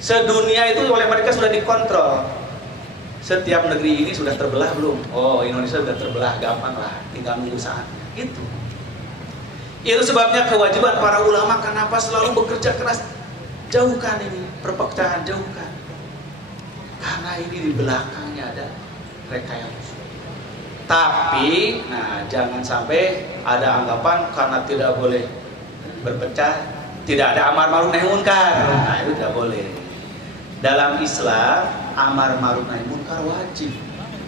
Sedunia itu oleh mereka sudah dikontrol. Setiap negeri ini sudah terbelah belum? Oh, Indonesia sudah terbelah, gampang lah, tinggal nunggu saatnya. Itu sebabnya kewajiban para ulama kenapa selalu bekerja keras. Jauhkan ini perpecahan, jauhkan. Karena ini di belakangnya ada rekayasa. Tapi, nah jangan sampai ada anggapan karena tidak boleh berpecah, tidak ada amar ma'ruf nahi munkar. Nah itu tidak boleh. Dalam Islam amar ma'ruf nahi munkar wajib.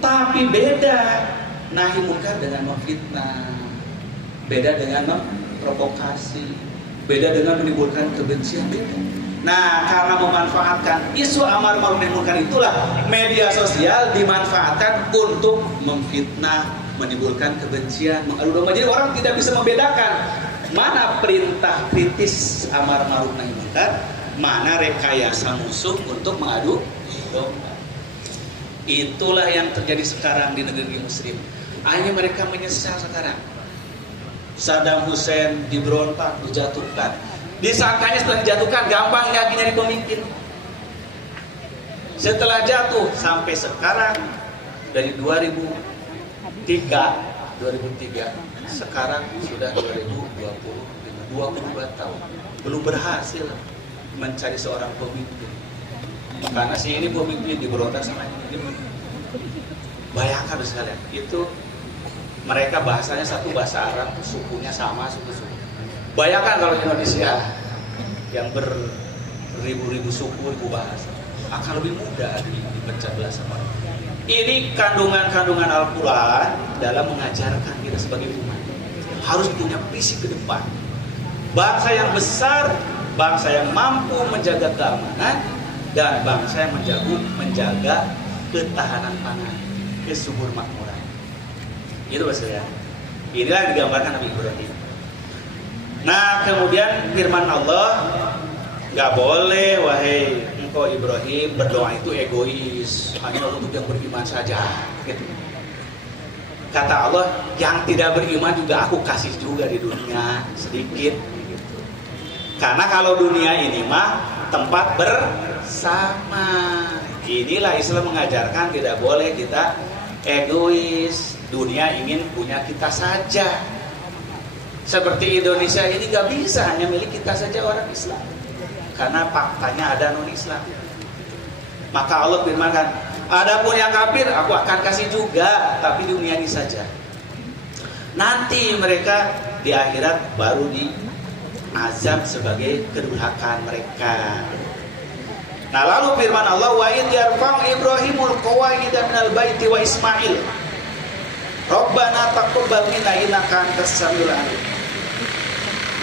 Tapi beda nahi munkar dengan memfitnah, beda dengan memprovokasi, beda dengan menimbulkan kebencian, beda. Nah, karena memanfaatkan isu amar ma'ruf nahi munkar itulah media sosial dimanfaatkan untuk memfitnah, menimbulkan kebencian, mengadu domba. Jadi orang tidak bisa membedakan mana perintah kritis amar ma'ruf nahi munkar, mana rekayasa musuh untuk mengadu domba. Itulah yang terjadi sekarang di negeri muslim. Hanya mereka menyesal sekarang. Saddam Hussein diberontak, dijatuhkan. Disangkanya setelah dijatuhkan gampang lagi nyari pemimpin. Setelah jatuh sampai sekarang dari 2003 sekarang sudah 22 tahun belum berhasil mencari seorang pemimpin. Karena si ini pemimpin diberontak sama ini. Bayangkan sekalian, itu mereka bahasanya satu bahasa Arab, sukunya sama, suku-suku. Bayangkan kalau Indonesia yang beribu-ribu suku, ribu bahasa, akan lebih mudah dipecah belah sama orang. Ini kandungan-kandungan Al-Quran dalam mengajarkan kita sebagai umat harus punya visi ke depan. Bangsa yang besar, bangsa yang mampu menjaga keamanan, dan bangsa yang menjaga ketahanan pangan, kesubur makmuran. Itu maksudnya. Inilah yang digambarkan Nabi Ibrahim. Nah, kemudian firman Allah, nggak boleh wahai engkau Ibrahim berdoa itu egois, hanya untuk yang beriman saja. Gitu. Kata Allah, yang tidak beriman juga aku kasih juga di dunia sedikit. Gitu. Karena kalau dunia ini mah tempat bersama. Inilah Islam mengajarkan tidak boleh kita egois. Dunia ingin punya kita saja. Seperti Indonesia ini gak bisa hanya milik kita saja orang Islam. Karena faktanya ada non-Islam. Maka Allah firmankan, adapun yang kafir aku akan kasih juga, tapi dunia ini saja. Nanti mereka di akhirat baru diazab sebagai kedurhakaan mereka. Nah, lalu firman Allah, wa id yarfa'u Ibrahimul qawaida minal baiti wa Ismail. Rabbana taqabbal minna innaka antas samiul alim.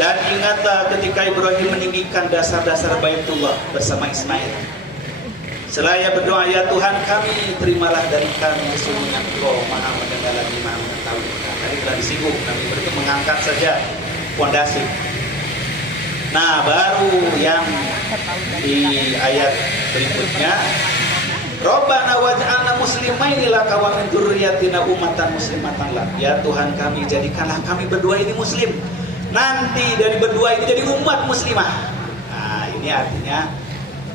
Dan ingatlah ketika Ibrahim meninggikan dasar-dasar Baitullah bersama Ismail. Selaya berdoa, ya Tuhan kami, terimalah dari kami, sesungguhnya Engkau Maha mendengar lagi Maha mengetahui. Tadi telah disinggung, kami berarti mengangkat saja fondasi. Nah, baru yang di ayat berikutnya, Rabbana waj'alna muslimaini laka wa min dzurriyyatina ummatan muslimatan lak. Ya Tuhan kami, jadikanlah kami berdua ini muslim. Nanti dari berdua ini jadi umat muslimah. Nah, ini artinya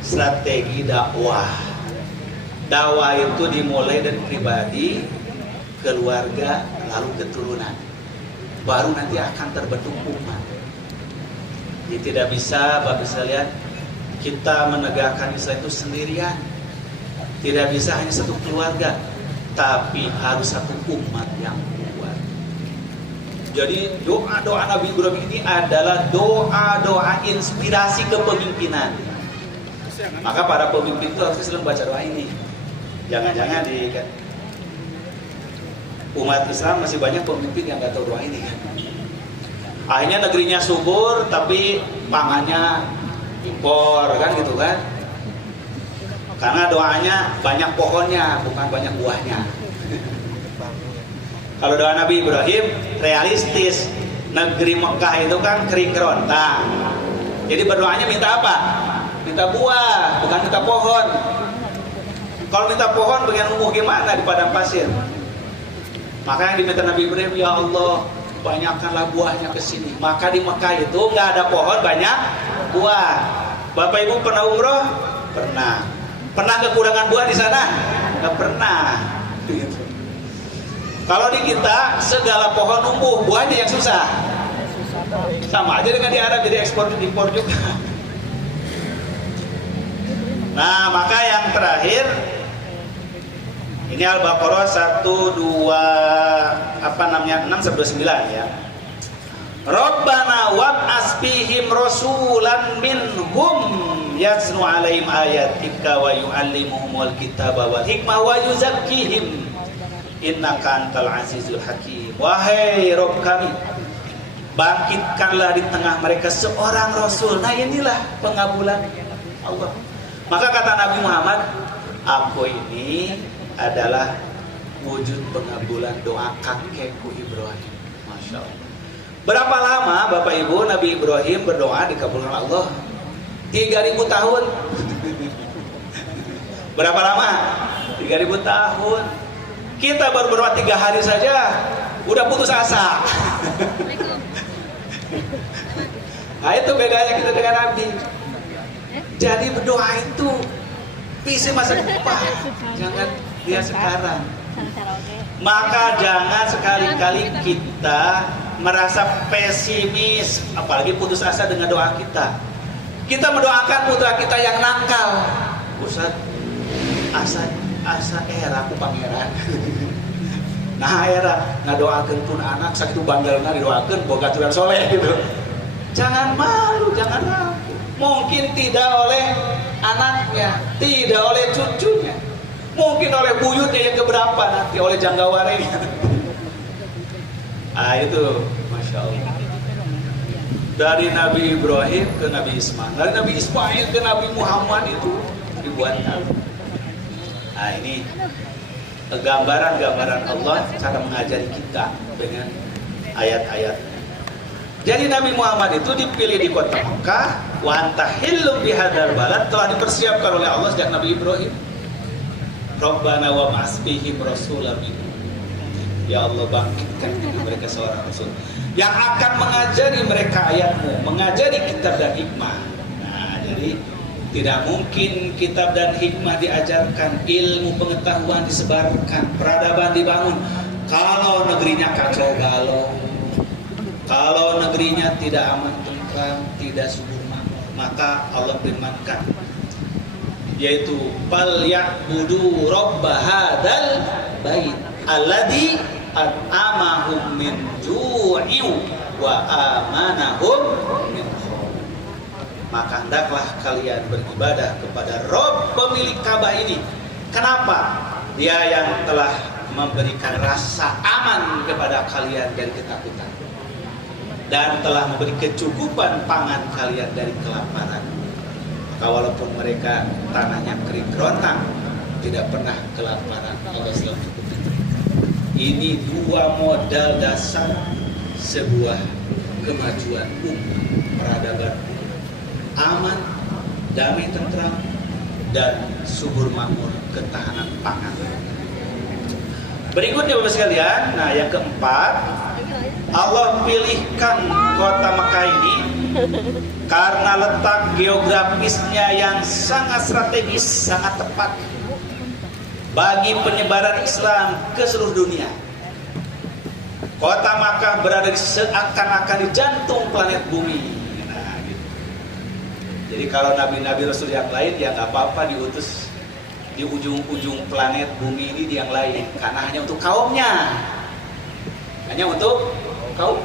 strategi dakwah. Dakwah itu dimulai dari pribadi, keluarga, lalu keturunan. Baru nanti akan terbentuk umat. Jadi tidak bisa Bapak sekalian kita menegakkan Islam itu sendirian. Tidak bisa hanya satu keluarga, tapi harus satu umat yang kuat. Jadi doa-doa Nabi Ibrahim ini adalah doa-doa inspirasi kepemimpinan. Maka para pemimpin itu harus selalu baca doa ini. Jangan-jangan di umat Islam masih banyak pemimpin yang nggak tahu doa ini. Akhirnya negerinya subur, tapi pangannya impor, kan gitu kan? Karena doanya banyak pohonnya, bukan banyak buahnya. Kalau doa Nabi Ibrahim realistis, negeri Mekah itu kan kering kerontang. Jadi berdoanya minta apa? Minta buah, bukan minta pohon. Kalau minta pohon bagian umum gimana di padang pasir? Maka yang diminta Nabi Ibrahim, ya Allah, banyakkanlah buahnya ke sini. Maka di Mekah itu nggak ada pohon, banyak buah. Bapak Ibu pernah umroh? Pernah. Pernah kekurangan buah di sana? Nggak pernah. Gitu. Kalau di kita segala pohon numbuh, buahnya yang susah. Sama aja dengan di Arab, jadi ekspor impor juga. Nah, maka yang terakhir ini Al-Baqarah 6-9 ya. Rabbana wab'as fihim rasulan minhum yatlu 'alaihim ayatika wa yu'allimuhumul kitaba wal hikmah wa yuzakkihim innaka antal azizul hakim. Wahai Rabb kami, bangkitkanlah di tengah mereka seorang rasul. Nah, inilah pengabulan Allah. Maka kata Nabi Muhammad, aku ini adalah wujud pengabulan doa kakekku Ibrahim. Masya Allah. Berapa lama Bapak Ibu Nabi Ibrahim berdoa dikabulkan Allah? 3000 tahun. Berapa lama? 3000 tahun. Kita baru berdoa 3 hari saja udah putus asa. Nah, itu bedanya kita dengan Nabi. Jadi berdoa itu visi masa depan, jangan dia sekarang. Maka jangan sekali-kali kita merasa pesimis, apalagi putus asa dengan doa kita. Kita mendoakan putra kita yang nakal. Ustaz, asa era aku pangeran. Nah era ngadoakeun pun anak sakitu bandelna didoakeun boga turan soleh gitu. Jangan malu, jangan ragu. Mungkin tidak oleh anaknya, tidak oleh cucunya, mungkin oleh buyutnya yang keberapa nanti, oleh janggawarenya. Ah itu, Masya Allah. Dari Nabi Ibrahim ke Nabi Ismail, dari Nabi Ismail ke Nabi Muhammad itu ribuan tahun. Nah ini gambaran-gambaran Allah cara mengajari kita dengan ayat-ayat. Jadi Nabi Muhammad itu dipilih di kota Mekah, wa anta hillum bihadzal balad, telah dipersiapkan oleh Allah sejak Nabi Ibrahim. Rabbana wa ba'athbihim rasulan minhum. Ya Allah, bangkitkan bagi mereka seorang rasul yang akan mengajari mereka ayatmu, mengajari kitab dan hikmah. Nah, jadi tidak mungkin kitab dan hikmah diajarkan, ilmu pengetahuan disebarkan, peradaban dibangun kalau negerinya kacau balau, kalau negerinya tidak aman tentram, tidak subur makmur. Maka Allah firmankan, yaitu fal ya'budu rabb hadzal bait alladzi at'amahum min ju'in wa amanahum min khauf. Maka hendaklah kalian beribadah kepada Rabb pemilik Ka'bah ini. Kenapa? Dia yang telah memberikan rasa aman kepada kalian dari ketakutan dan telah memberi kecukupan pangan kalian dari kelaparan. Maka walaupun mereka tanahnya kering kerontang, tidak pernah kelaparan. Allah selalu cukupi. Ini dua modal dasar sebuah kemajuan peradaban: aman, damai, tentram, dan subur makmur, ketahanan pangan. Berikutnya Bapak sekalian, nah yang keempat, Allah pilihkan kota Mekah ini karena letak geografisnya yang sangat strategis, sangat tepat bagi penyebaran Islam ke seluruh dunia. Kota Makkah berada di seakan-akan di jantung planet bumi. Nah, gitu. Jadi kalau nabi-nabi Rasul yang lain ya nggak apa-apa diutus di ujung-ujung planet bumi ini di yang lain, karena hanya untuk kaumnya, hanya untuk kaum.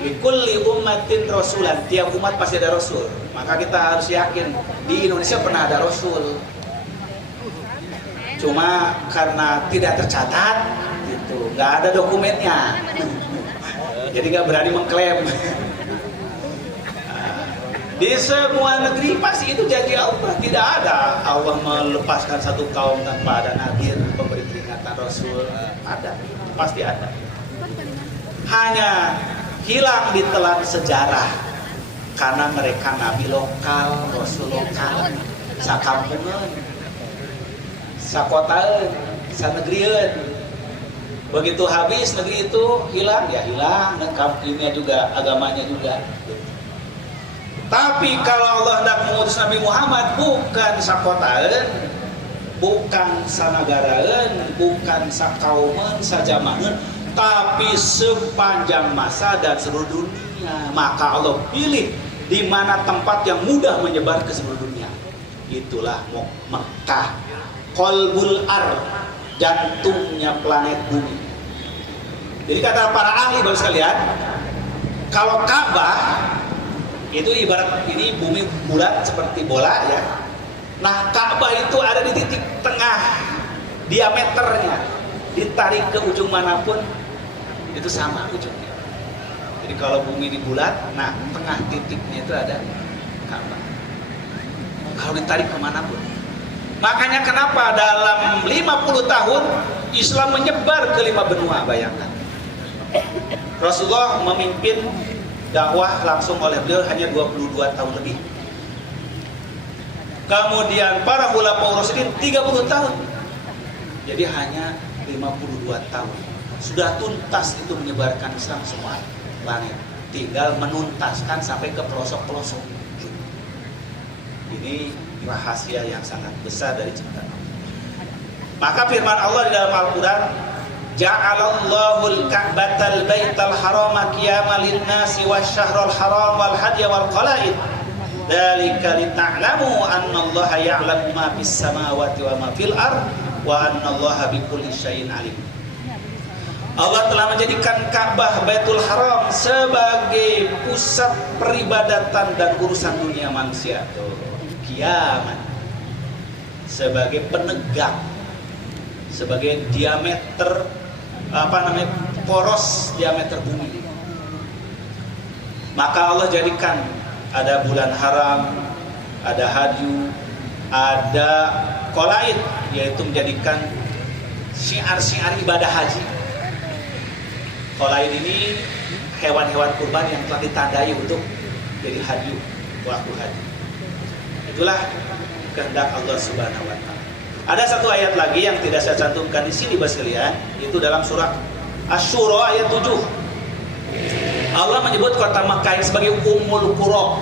Likulli ummatin rasulan, tiap umat pasti ada rasul. Maka kita harus yakin di Indonesia pernah ada rasul. Cuma karena tidak tercatat, gitu, nggak ada dokumennya, jadi nggak berani mengklaim. Di semua negeri pasti itu janji Allah, tidak ada Allah melepaskan satu kaum tanpa ada nadir, pemberi peringatan, rasul. Ada, pasti ada. Hanya hilang di telan sejarah karena mereka nabi lokal, rasul lokal, sakampungan, sakotaan, sanegrian. Begitu habis negeri itu hilang, ya hilang, dan kampungnya juga, agamanya juga. Tapi kalau Allah hendak mengutus Nabi Muhammad, bukan sakotaan, bukan sanagaraan, bukan sakauman, sajamahan, tapi sepanjang masa dan seluruh dunia. Maka Allah pilih di mana tempat yang mudah menyebar ke seluruh dunia. Itulah Mekah, qalbul ard, jantungnya planet bumi. Jadi kata para ahli Bapak sekalian, kalau Ka'bah Itu ibarat ini bumi bulat seperti bola ya. Nah Ka'bah itu ada di titik tengah diameternya, ditarik ke ujung manapun itu sama ujungnya. Jadi kalau bumi di bulat, nah tengah titiknya itu ada Ka'bah. Kalau ditarik kemanapun. Makanya kenapa dalam 50 tahun Islam menyebar ke 5 benua, bayangkan. Rasulullah memimpin dakwah langsung oleh beliau hanya 22 tahun lebih. Kemudian para khulafaur rasyidin 30 tahun. Jadi hanya 52 tahun. Sudah tuntas itu menyebarkan Islam semua langit. Tinggal menuntaskan sampai ke pelosok-pelosok. Ini rahasia yang sangat besar dari ciptaan Allah. Maka firman Allah di dalam Al-Quran, Ja'alallahul ka'batal baital harama qiyaman lin-nasi wasyahrul haram wal hadya wal qala'id. Dzalika lita'lamu annallaha ya'lamu ma fis samawati wa ma fil ard wa annallaha bikulli syai'in alim. Allah telah menjadikan Ka'bah Baitul Haram sebagai pusat peribadatan dan urusan dunia manusia. Qiyaman, sebagai penegak, sebagai diameter poros diameter bumi. Maka Allah jadikan ada bulan haram, ada hadyu, ada qolaid, yaitu menjadikan syiar-syiar ibadah haji. Qolaid ini hewan-hewan kurban yang telah ditandai untuk jadi hadyu waktu haji. Itulah kehendak Allah Subhanahu wa taala. Ada satu ayat lagi yang tidak saya cantumkan di sini Bapak sekalian, itu dalam surah Asy-Syura ayat 7. Allah menyebut kota Makkah sebagai Ummul Qura.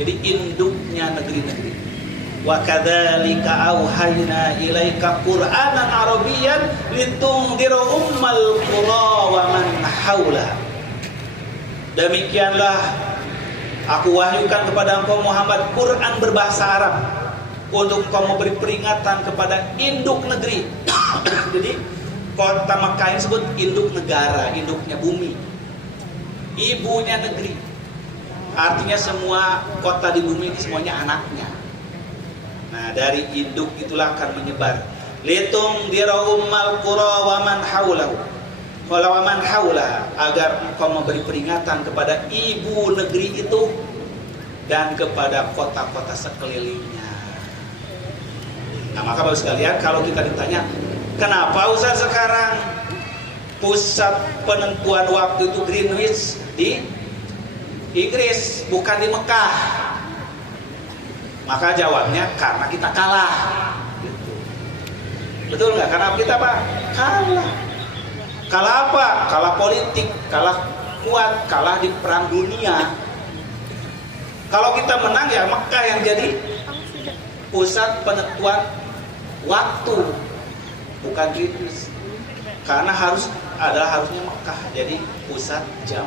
Jadi induknya negeri-negeri. Wa kadzalika auhayna ilaika Qur'anan Arabiyyan litundhira ummal qura wa man haulaha. Demikianlah aku wahyukan kepada engkau Muhammad Quran berbahasa Arab untuk engkau memberi peringatan kepada induk negeri. Jadi kota Makkah ini disebut induk negara, induknya bumi, ibunya negeri. Artinya semua kota di bumi ini semuanya anaknya. Nah dari induk itulah akan menyebar. Litung dirahummal qura wa man haulahu, wa man haula, agar engkau memberi peringatan kepada ibu negeri itu dan kepada kota-kota sekelilingnya. Nah maka Bapak sekalian, kalau kita ditanya kenapa Ustaz sekarang pusat penentuan waktu itu Greenwich di Inggris bukan di Mekah, maka jawabnya karena kita kalah gitu. Betul nggak? Karena kita apa? Kalah. Kalah apa? Kalah politik, kalah kuat, kalah di perang dunia. Kalau kita menang ya Mekah yang jadi pusat penentuan waktu, bukan Greenwich. Karena harusnya Mekah jadi pusat jam.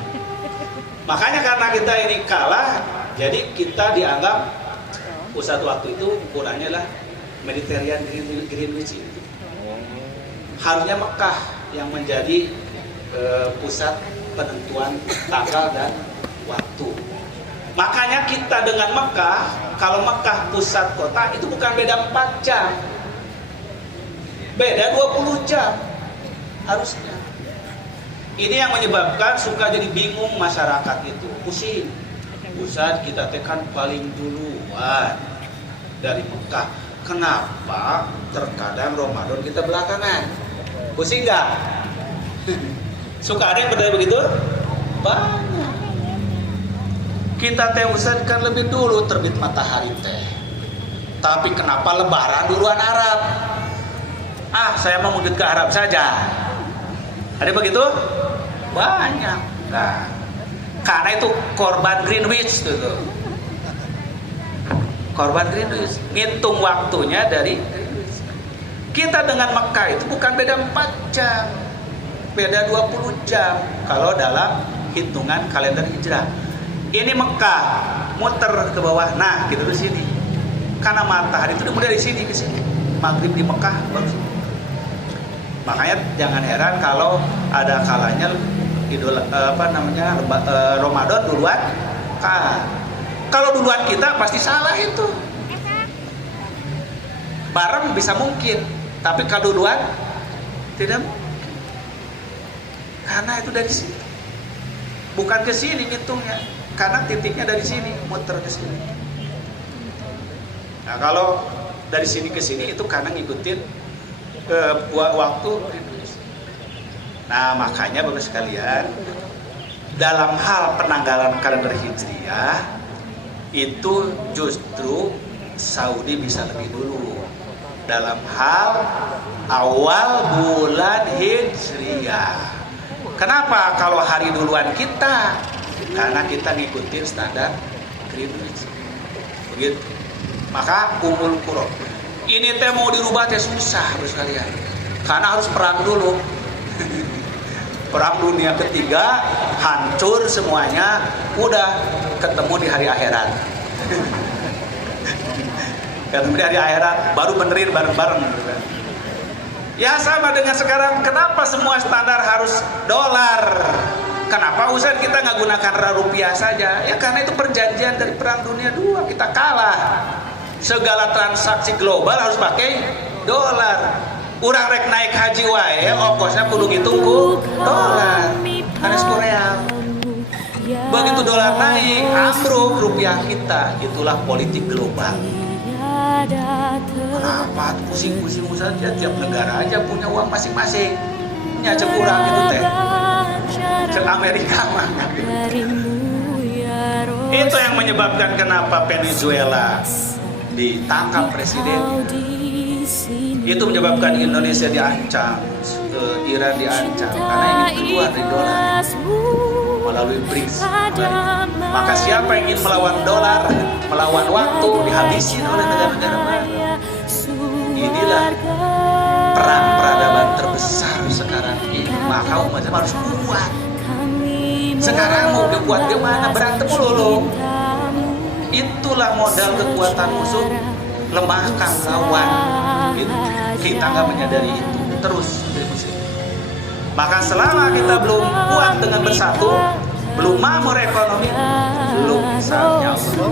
Makanya karena kita ini kalah, jadi kita dianggap pusat waktu itu ukurannya lah Mediterranean Greenwich itu. Harusnya Mekah yang menjadi pusat penentuan tanggal dan waktu. Makanya kita dengan Mekah, kalau Mekah pusat kota itu bukan beda 4 jam, beda 20 jam harusnya. Ini yang menyebabkan suka jadi bingung masyarakat itu, pusing. Ustaz, kita tekan paling duluan dari Mekah. Kenapa terkadang Ramadan kita belakangan? Pusing nggak? Suka ada yang bertanya begitu? Banyak. Kita teh Ustaz kan lebih dulu terbit matahari teh. Tapi kenapa lebaran duluan Arab? Saya mau mungkin ke Arab saja. Ada begitu? Banyak. Nah, karena itu korban Greenwich gitu. Korban Greenwich, ngitung waktunya dari Greenwich. Kita dengan Mekah itu bukan beda 4 jam, beda 20 jam kalau dalam hitungan kalender hijrah. Ini Mekah muter ke bawah, nah gitu di sini. Karena matahari itu dimulai dari sini ke sini. Maghrib di Mekah baru sini. Makanya jangan heran kalau ada kalanya Ramadan duluan Kalau duluan kita pasti salah itu. Bareng bisa mungkin, tapi kalau duluan tidak mungkin. Karena itu dari sini. Bukan ke sini ngitungnya, karena titiknya dari sini, muter ke sini. Nah, kalau dari sini ke sini itu karena ngikutin waktu. Nah, makanya Bapak sekalian, dalam hal penanggalan kalender Hijriah itu justru Saudi bisa lebih dulu dalam hal awal bulan Hijriah. Kenapa? Kalau hari duluan kita, karena kita ngikutin standar Greenwich. Begitu. Maka umul qura. Ini teh mau dirubah teh susah Bapak sekalian. Karena harus perang dulu. Perang dunia ketiga, hancur semuanya, udah ketemu di hari akhirat. Ketemu di hari akhirat, baru benerin bareng-bareng. Ya sama dengan sekarang, kenapa semua standar harus dolar? Kenapa Ustaz kita nggak gunakan rupiah saja? Ya karena itu perjanjian dari perang dunia 2, kita kalah. Segala transaksi global harus pakai dolar. Urang rek naik haji wae, ongkosnya kudu ditunggu dolar. Karena real. Begitu dolar naik, ambruk rupiah kita. Itulah politik global. Kenapa pusing-pusing saja? Tiap negara aja punya uang masing-masing. Nyajak kurang itu teh. Cek Amerika mah. Itu yang menyebabkan kenapa Venezuela ditangkap presiden. Itu menyebabkan Indonesia diancam, Iran diancam karena ingin keluar dari dolar melalui BRICS. Maka siapa yang ingin melawan dolar, melawan waktu, dihabisin oleh negara-negara baru. Inilah perang peradaban terbesar sekarang ini. Maka umat Islam harus kuat. Sekarang mau kuat gimana? Berantem dulu. Itulah modal kekuatan musuh. Lemahkan lawan. Kita nggak menyadari itu terus dari muslim. Maka selama kita belum kuat dengan bersatu, belum makmur ekonomi, belum misalnya Allah.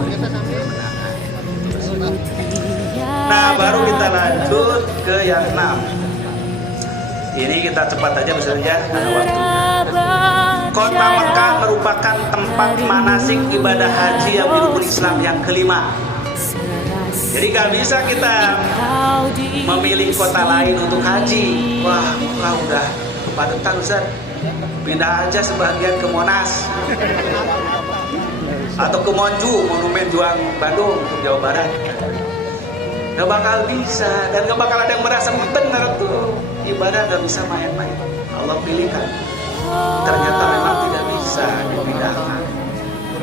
Nah, baru kita lanjut ke yang 6. Ini kita cepat aja misalnya ada waktunya. Kota Mekah merupakan tempat manasik ibadah haji yang dirukun Islam yang kelima. Jadi gak bisa kita memilih kota lain untuk haji. Wah, Mekah udah kepadatan Ustaz. Pindah aja sebagian ke Monas atau ke Monju, Monumen Juang Bandung, Jawa Barat. Gak bakal bisa, dan gak bakal ada yang merasa benar tuh. Ibadah gak bisa main-main. Allah pilihkan. Ternyata memang tidak bisa dipindahkan.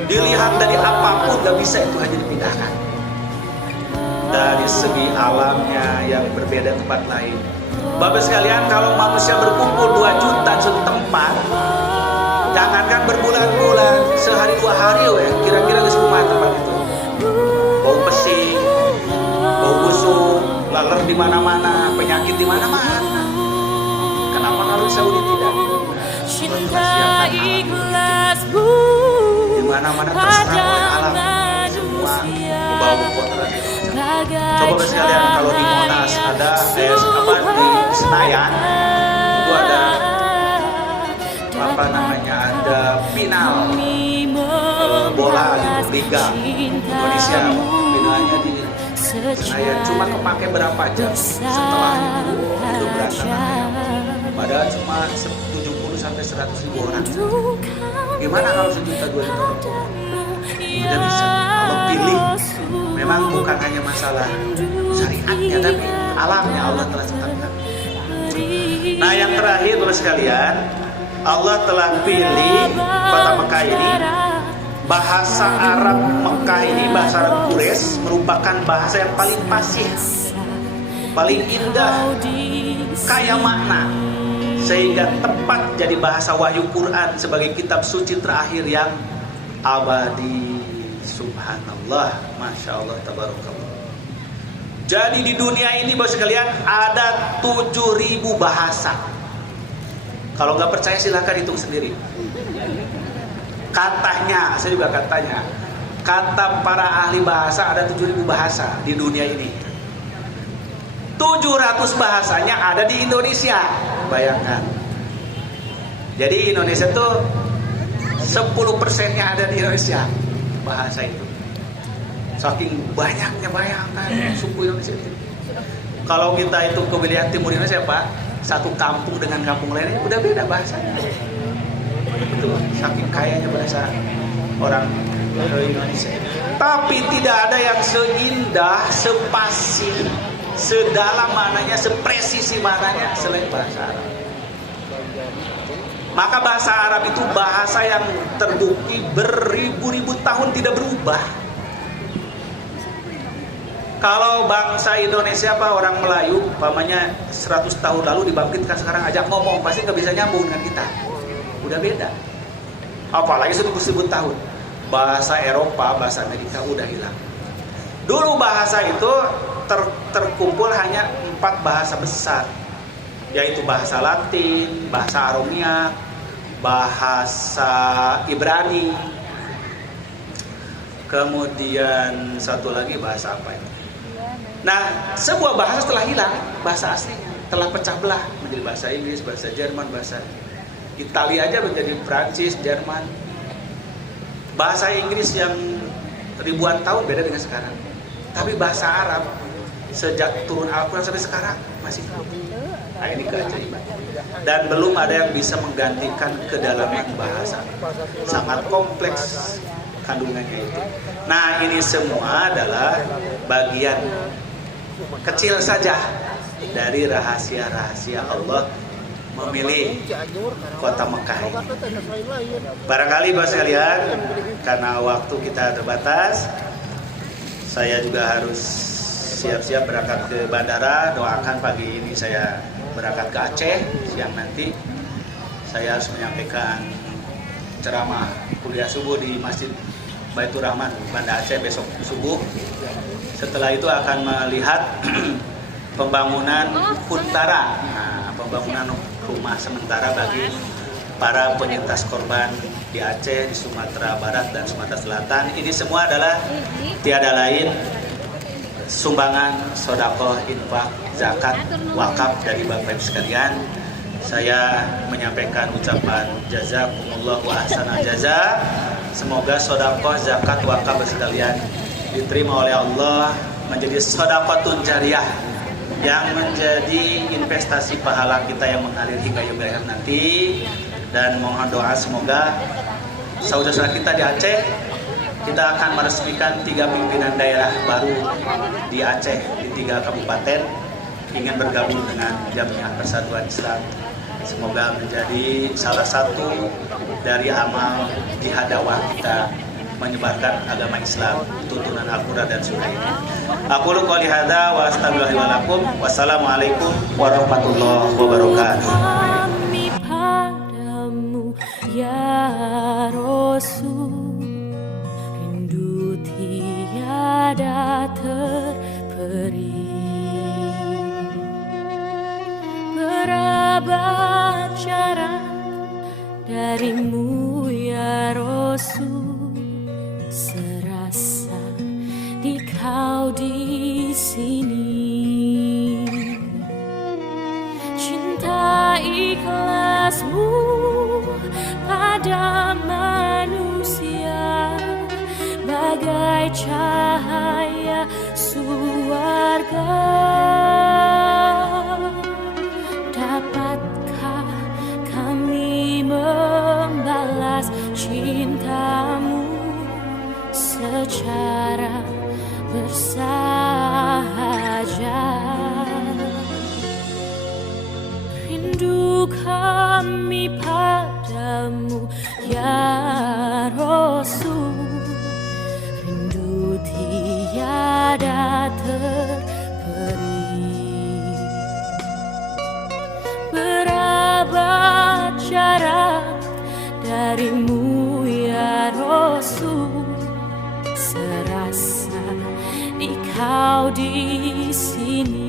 Dilihat dari apapun gak bisa itu hanya dipindahkan. Dari segi alamnya yang berbeda tempat lain. Bapak sekalian, kalau manusia berkumpul 2 juta satu tempat, jangankan berbulan-bulan, sehari 2 hari ya, kira-kira ke semua tempat itu. Bau pesing, bau busuk, laler di mana-mana, penyakit di mana-mana. Kenapa kalau Saudi tidak? Di mana-mana terserah oleh alam, semua bau kotoran. Coba sekalian kalau di Monas ada di Senayan itu ada ada final bola gitu, Liga Indonesia, finalnya di Senayan. Cuma kepake berapa jam setelah itu berantakan. Padahal cuma 70 sampai 100 ribu orang. Gimana kalau 1 juta 2 juta? Tidak bisa. Kalau pilih, memang bukan hanya masalah syariatnya, tapi alamnya Allah telah tetapkan. Nah, yang terakhir Bapak sekalian, Allah telah pilih kota Mekah ini. Bahasa Arab Mekah ini, bahasa Arab Quraisy, merupakan bahasa yang paling fasih, paling indah, kaya makna, sehingga tepat jadi bahasa wahyu Quran sebagai kitab suci terakhir yang abadi. Subhanallah, Masya Allah, Tabarakallah. Jadi di dunia ini Bapak sekalian ada 7.000 bahasa. Kalau nggak percaya silahkan hitung sendiri. Katanya, saya juga katanya Kata para ahli bahasa ada 7.000 bahasa di dunia ini. 700 bahasanya ada di Indonesia. Bayangkan. Jadi Indonesia tuh 10%-nya ada di Indonesia bahasa itu. Saking banyaknya, bayangkan suku Indonesia itu. Kalau kita itu ke wilayah timur Indonesia Pak, satu kampung dengan kampung lainnya udah beda bahasanya. Itu saking kayanya bahasa orang Indonesia. Tapi tidak ada yang seindah, sepasif, sedalam maknanya, sepresisi maknanya selain bahasa Arab. Maka bahasa Arab itu bahasa yang terbukti beribu-ribu tahun tidak berubah. Kalau bangsa Indonesia orang Melayu, umpamanya 100 tahun lalu dibangkitkan sekarang ajak ngomong, pasti nggak bisa nyambung dengan kita. Udah beda. Apalagi 1000 tahun. Bahasa Eropa, bahasa Amerika udah hilang. Dulu bahasa itu terkumpul hanya 4 bahasa besar, yaitu bahasa Latin, bahasa Aramia, bahasa Ibrani, kemudian satu lagi bahasa apa ini? Nah, sebuah bahasa setelah hilang, bahasa aslinya telah pecah belah menjadi bahasa Inggris, bahasa Jerman, bahasa Italia aja menjadi Prancis, Jerman. Bahasa Inggris yang ribuan tahun beda dengan sekarang. Tapi bahasa Arab sejak turun Al-Quran sampai sekarang masih sama. Nah, ini keajaiban. Dan belum ada yang bisa menggantikan kedalaman bahasa. Sangat kompleks kandungannya itu. Nah, ini semua adalah bagian kecil saja dari rahasia-rahasia Allah memilih kota Mekah ini. Barangkali Bapak sekalian, karena waktu kita terbatas, saya juga harus siap-siap berangkat ke bandara. Doakan pagi ini saya berangkat ke Aceh, siang nanti saya harus menyampaikan ceramah kuliah subuh di Masjid Baitur Rahman, Banda Aceh besok subuh. Setelah itu akan melihat pembangunan Huntara, pembangunan rumah sementara bagi para penyintas korban di Aceh, di Sumatera Barat dan Sumatera Selatan. Ini semua adalah tiada lain sumbangan, sedekah, infak, zakat, wakaf dari Bapak Ibu sekalian. Saya menyampaikan ucapan jazakumullah wa ahsanal jaza. Semoga sedekah, zakat, wakaf sekalian diterima oleh Allah menjadi sedekatun jariyah yang menjadi investasi pahala kita yang mengalir hingga yaumil akhir nanti. Dan mohon doa semoga saudara-saudara kita di Aceh, kita akan meresmikan 3 pimpinan daerah baru di Aceh, di 3 kabupaten, ingin bergabung dengan Jamiah Persatuan Islam. Semoga menjadi salah satu dari amal jihad dakwah kita menyebarkan agama Islam, tuntunan Al-Quran dan Sunnah ini. Aku qouli hadza wa astaghfirullahi wa lakum. Wassalamualaikum warahmatullahi wabarakatuh. Kami padamu ya Rasul, rindu tiada terperi, berabad jarak darimu ya Rasul, serasa di kau di sini. Cinta ikhlasmu pada manusia bagai cahaya surga. Dapatkah kami membalas cintamu secara bersahaja? Rindu kami padamu ya Rasul, rindu tiada terperi, berabad jarak darimu ya Rasul, serasa di kau di sini.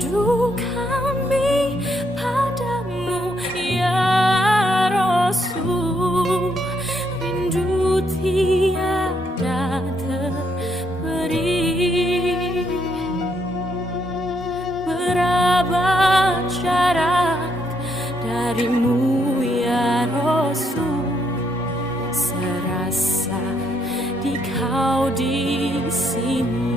rindu kami padamu ya Rasul, rindu tiada terperi, berabad jarak darimu ya Rasul, serasa di kau di sini.